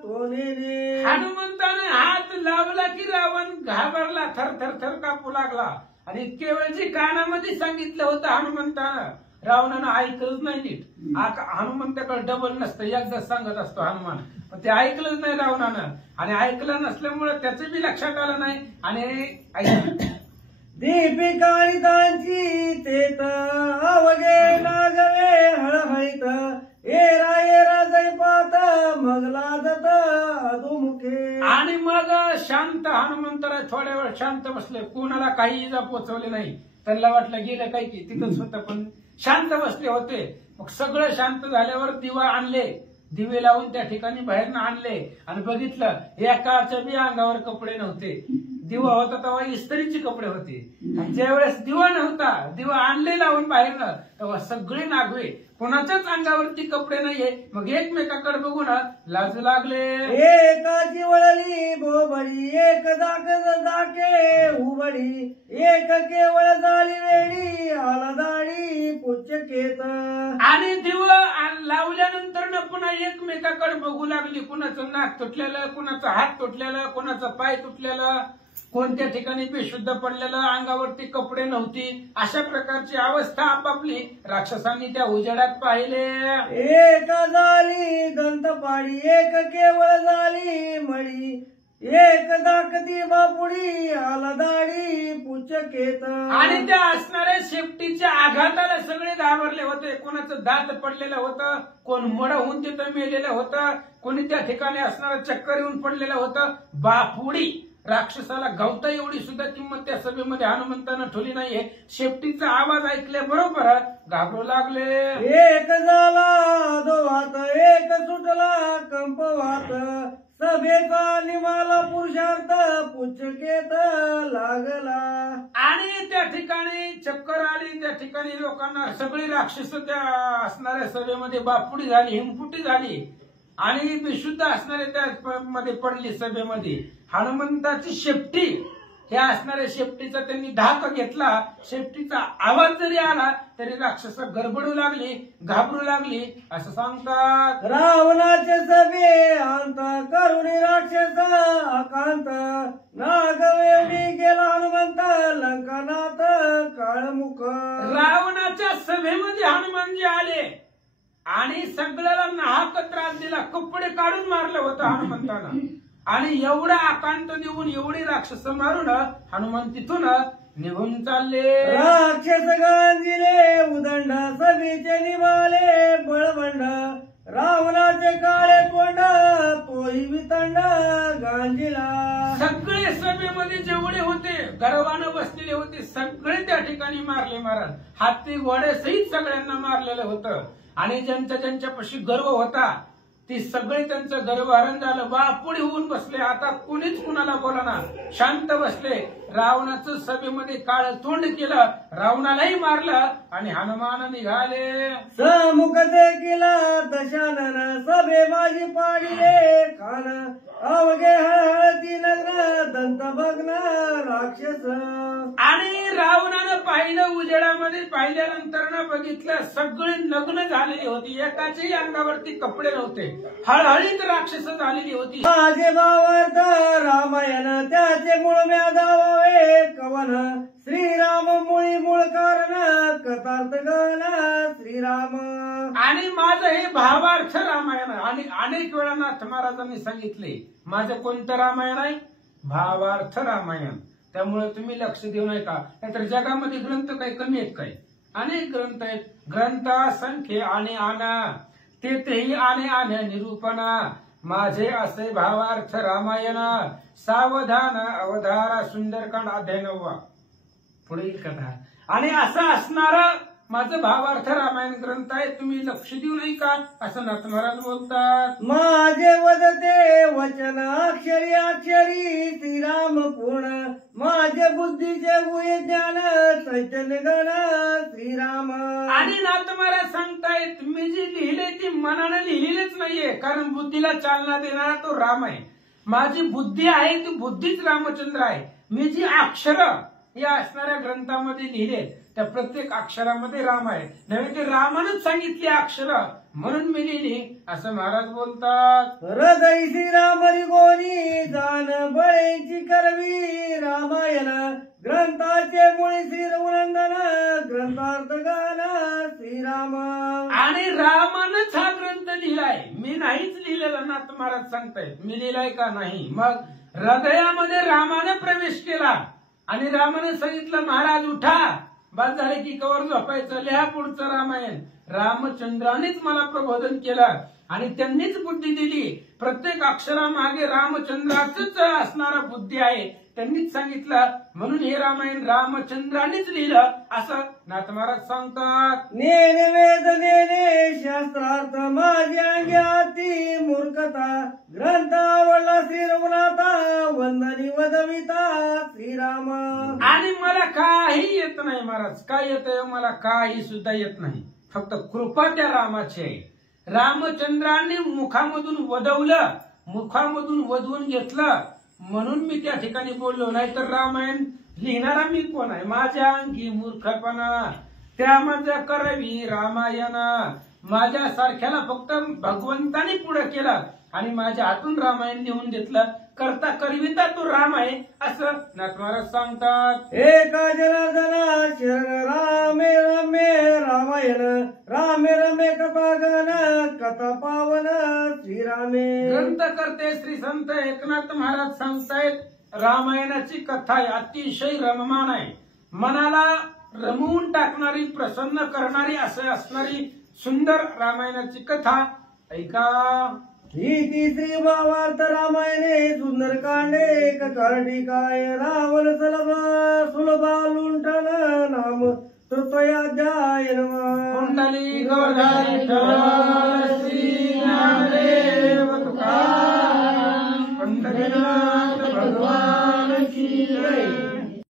तो नेने. हनुमंतानं हात लावला की रावण घाबरला, थर थर थर कापू लागला. आणि इतके वेळची कानामध्ये सांगितलं होतं हनुमंतानं, रावणानं ऐकलंच नाही नीट. हनुमंताकडे डबल नसतं, एकदा सांगत असतो हनुमान, पण ते ऐकलंच नाही रावणानं. आणि ऐकलं नसल्यामुळे त्याचं बी लक्षात आलं नाही. आणि दीपिकाळी तेत अवघे नागवे हळहळीत एरा एरा जयपात मग लाजत अधोमुखे. आणि मग शांत हनुमंतराय थोड्या वेळ शांत बसले, कोणाला काही इजा पोचवले नाही. त्यांना वाटलं गेलं काय की तिथंच होतं, पण शांत बसले होते. मग सगळं शांत झाल्यावर दिवा आणले, दिवे लावून त्या ठिकाणी बाहेरनं आणले आणि बघितलं एकाच्या बी अंगावर कपडे नव्हते. दिवा होता तेव्हा इस्त्रीचे कपडे होते. ज्या वेळेस दिवा नव्हता, दिवा आणले लावून बाहेरनं, तेव्हा सगळे नागवे, कोणाच्याच अंगावरती कपडे नाहीये. मग एकमेकाकडे बघून लाजू लागले. एकाची वळली बोबडी, एक दाके उबडी, एक केवळ झाली वेडी, आला दाढी पुच्चकेत. आणि दिवा लावल्यानंतर न पुन्हा एकमेकाकडे बघू लागली. कुणाचं नाक तुटलेलं, कुणाचा हात तुटलेलं, कुणाचा पाय तुटलेला, कोणत्या ठिकाणी बेशुद्ध पडलेलं, अंगावरती कपडे नव्हती. अशा प्रकारची अवस्था आपापली राक्षसांनी त्या उजेडात पाहिले. एक झाली दंतपाडी, एक केवळ झाली मडी, एक दाकती बापुडी, आला दाढी पुच्चकेत. आणि त्या असणाऱ्या शेपटीच्या आघाताला सगळे घाबरले होते. कोणाचं दात पडलेलं होतं, कोण मड होऊन तिथं मेलेलं होतं, कोणी त्या ठिकाणी असणारं चक्कर येऊन पडलेलं होतं. बापुडी राक्षसाला गवता एवढी सुद्धा किंमत त्या सभेमध्ये हनुमंतानं ठेवली नाहीये. शेपटीचा आवाज ऐकल्याबरोबर घाबरू लागले. एक झाला दोहात, एक सुटला कंपवात, सभेचा निमाला पुरुषार्थ पुच्चकेत लागला. आणि त्या ठिकाणी चक्कर आली. त्या ठिकाणी लोकांना सगळी राक्षस त्या असणाऱ्या सभेमध्ये बापुडी झाली, हिमफुटी झाली आणि विशुद्ध असणारे त्या मध्ये पडली सभेमध्ये. हनुमंताची शेपटी, ह्या असणाऱ्या शेपटीचा त्यांनी धाक घेतला. शेपटीचा आवाज जरी आला तरी राक्षस गडबडू लागली, घाबरू लागली असं सांगतात. रावणाचे सभे अंत करुणी राक्षस आकांत, नागवेवडी गेला हनुमंत लंकानाथ काळमुख. रावणाच्या सभेमध्ये हनुमानजी आले आणि सगळ्याला नाहक त्रास दिला. कपडे काढून मारलं होतं हनुमंतानं. आणि एवढा आकांत देऊन एवढी राक्षस मारून हनुमान तिथून निघून चालले. राक्षस गांजिले उदंड, सभेचे निभाले बळवंड, रावणाचे काळे कोंड, तोही वितंड गांजिला. सगळे सभेमध्ये जेवढे होते, गर्वानं बसलेले होते, सगळे त्या ठिकाणी मारले महाराज. हाती घोडे सहित सगळ्यांना मारलेलं होतं. आणि ज्यांच्यापाशी गर्व होता ती सगळे त्यांचं गर्वहरण झालं. बापुडी होऊन बसले. आता कुणीच कुणाला बोलाना, शांत बसले. रावणाचं सभेमध्ये काळ तोंड केलं, रावणालाही मारलं आणि हनुमान निघाले. समुख केला दशानन, सभे माझी पाडिले खान, अवघे हळहळती नग्न दंत भग्न राक्षस. आणि रावणानं पाहिलं, उजेडामध्ये पाहिल्यानंतर बघितलं सगळे नग्न झालेली होती. एकाच्याही अंगावरती कपडे नव्हते. हळहळीत राक्षस झालेली होती. माझे भावार्थ रामायण, त्याचे मूळ म्यादावे कवन, श्रीराम मुळी मूळ कारण, कथार्थ गण श्रीराम. आणि माझं हे भावार्थ रामायण. आणि अनेक वेळा नाथ महाराजांनी सांगितले माझं कोणतं रामायण आहे, भावार्थ रामायण. त्यामुळे तुम्ही लक्ष देऊ नये का, नाहीतर जगामध्ये ग्रंथ काही कमी आहेत काय, अनेक ग्रंथ आहेत. ग्रंथ संख्ये आणि आना, तेही आणि निरूपणा. माझे असे भावार्थ रामायण, सावधान अवधारा सुंदरकांड अध्याय 9. पुढील कथा. आणि असं असणारं माझं भावार्थ रामायण ग्रंथ आहे. तुम्ही लक्ष देऊ नाही का असं नाथ महाराज बोलतात. माझे वदते वचन अक्षरी अक्षरी श्रीराम पूर्ण, माझे बुद्धीचे गुहे ज्ञान चैतन्य गण श्रीराम. आणि नाथ महाराज सांगतायत मी जी लिहिले ती मनानं लिहिलेच नाहीये, कारण बुद्धीला चालना देणारा तो राम आहे. माझी बुद्धी आहे ती बुद्धीच रामचंद्र आहे. मी जी अक्षर या असणाऱ्या ग्रंथामध्ये लिहिले त्या प्रत्येक अक्षरामध्ये राम आहे. नव्हे ते रामानच सांगितली अक्षर म्हणून मी लिहिली असं महाराज बोलतात. हृदय श्रीराम रिगोनी जाण बळेची करवी रामायण, ग्रंथाचे मुळी श्री रघुनंदन ग्रंथार्थ गान श्रीराम. आणि रामानच हा ग्रंथ लिहिलाय, मी नाहीच लिहिलेला. नाथ महाराज सांगतायत मी लिहिलाय का नाही. मग हृदयामध्ये रामाने प्रवेश केला आणि रामाने सांगितलं महाराज उठा, बाद झाले की कवर झोपायचं, लिहा पुढचं रामायण. रामचंद्रानेच मला प्रबोधन केलं आणि त्यांनीच बुद्धी दिली. प्रत्येक अक्षरामागे रामचंद्राच असणारा बुद्धी आहे, त्यांनीच सांगितलं. म्हणून हे रामायण रामचंद्रानेच लिहिलं असं नाथ महाराज सांगतात. नेने वेद नेने शास्त्रार्थ, माझी अंगी अति मूर्खता, ग्रंथ आवडला श्री रघुनाथा वंदनी वदविता श्रीराम. आणि मला काही येत नाही महाराज. काय येतंय? मला काही सुद्धा येत नाही. फक्त कृपा त्या रामाची आहे. रामचंद्रांनी मुखामधून वदवलं, मुखामधून वधवून घेतलं म्हणून मी त्या ठिकाणी बोललो. नाही तर रामायण लिहिणारा मी कोण आहे? माझ्या अंगी मूर्खपणा त्यामध्ये करावी रामायण. माझ्या सारख्याला फक्त भगवंतानी पुढे केलं आणि माझ्या हातून रामायण लिहून घेतलं. करता करविता तो राम आहे असं नाथ महाराज सांगतात. एका जनार्दना शरण रामे रमे रामायण. रामे रमे कथागण कथा पावन श्रीरामे. ग्रंथ करते श्री संत एकनाथ महाराज सांगतायत रामायणाची कथा आहे अतिशय रममाण आहे. मनाला रमवून टाकणारी, प्रसन्न करणारी असं असणारी सुंदर रामायणाची कथा ऐका. ही तिसरी भावार्थ रामायणे सुंदर कांडे एक कार्टिकाय. रावण सुलभा लुंठन नाम तृतीयाध्याय. कुंडली गौरधारी श्री ज्ञानदेव तुकाराम. पंढरीनाथ भगवान की जय.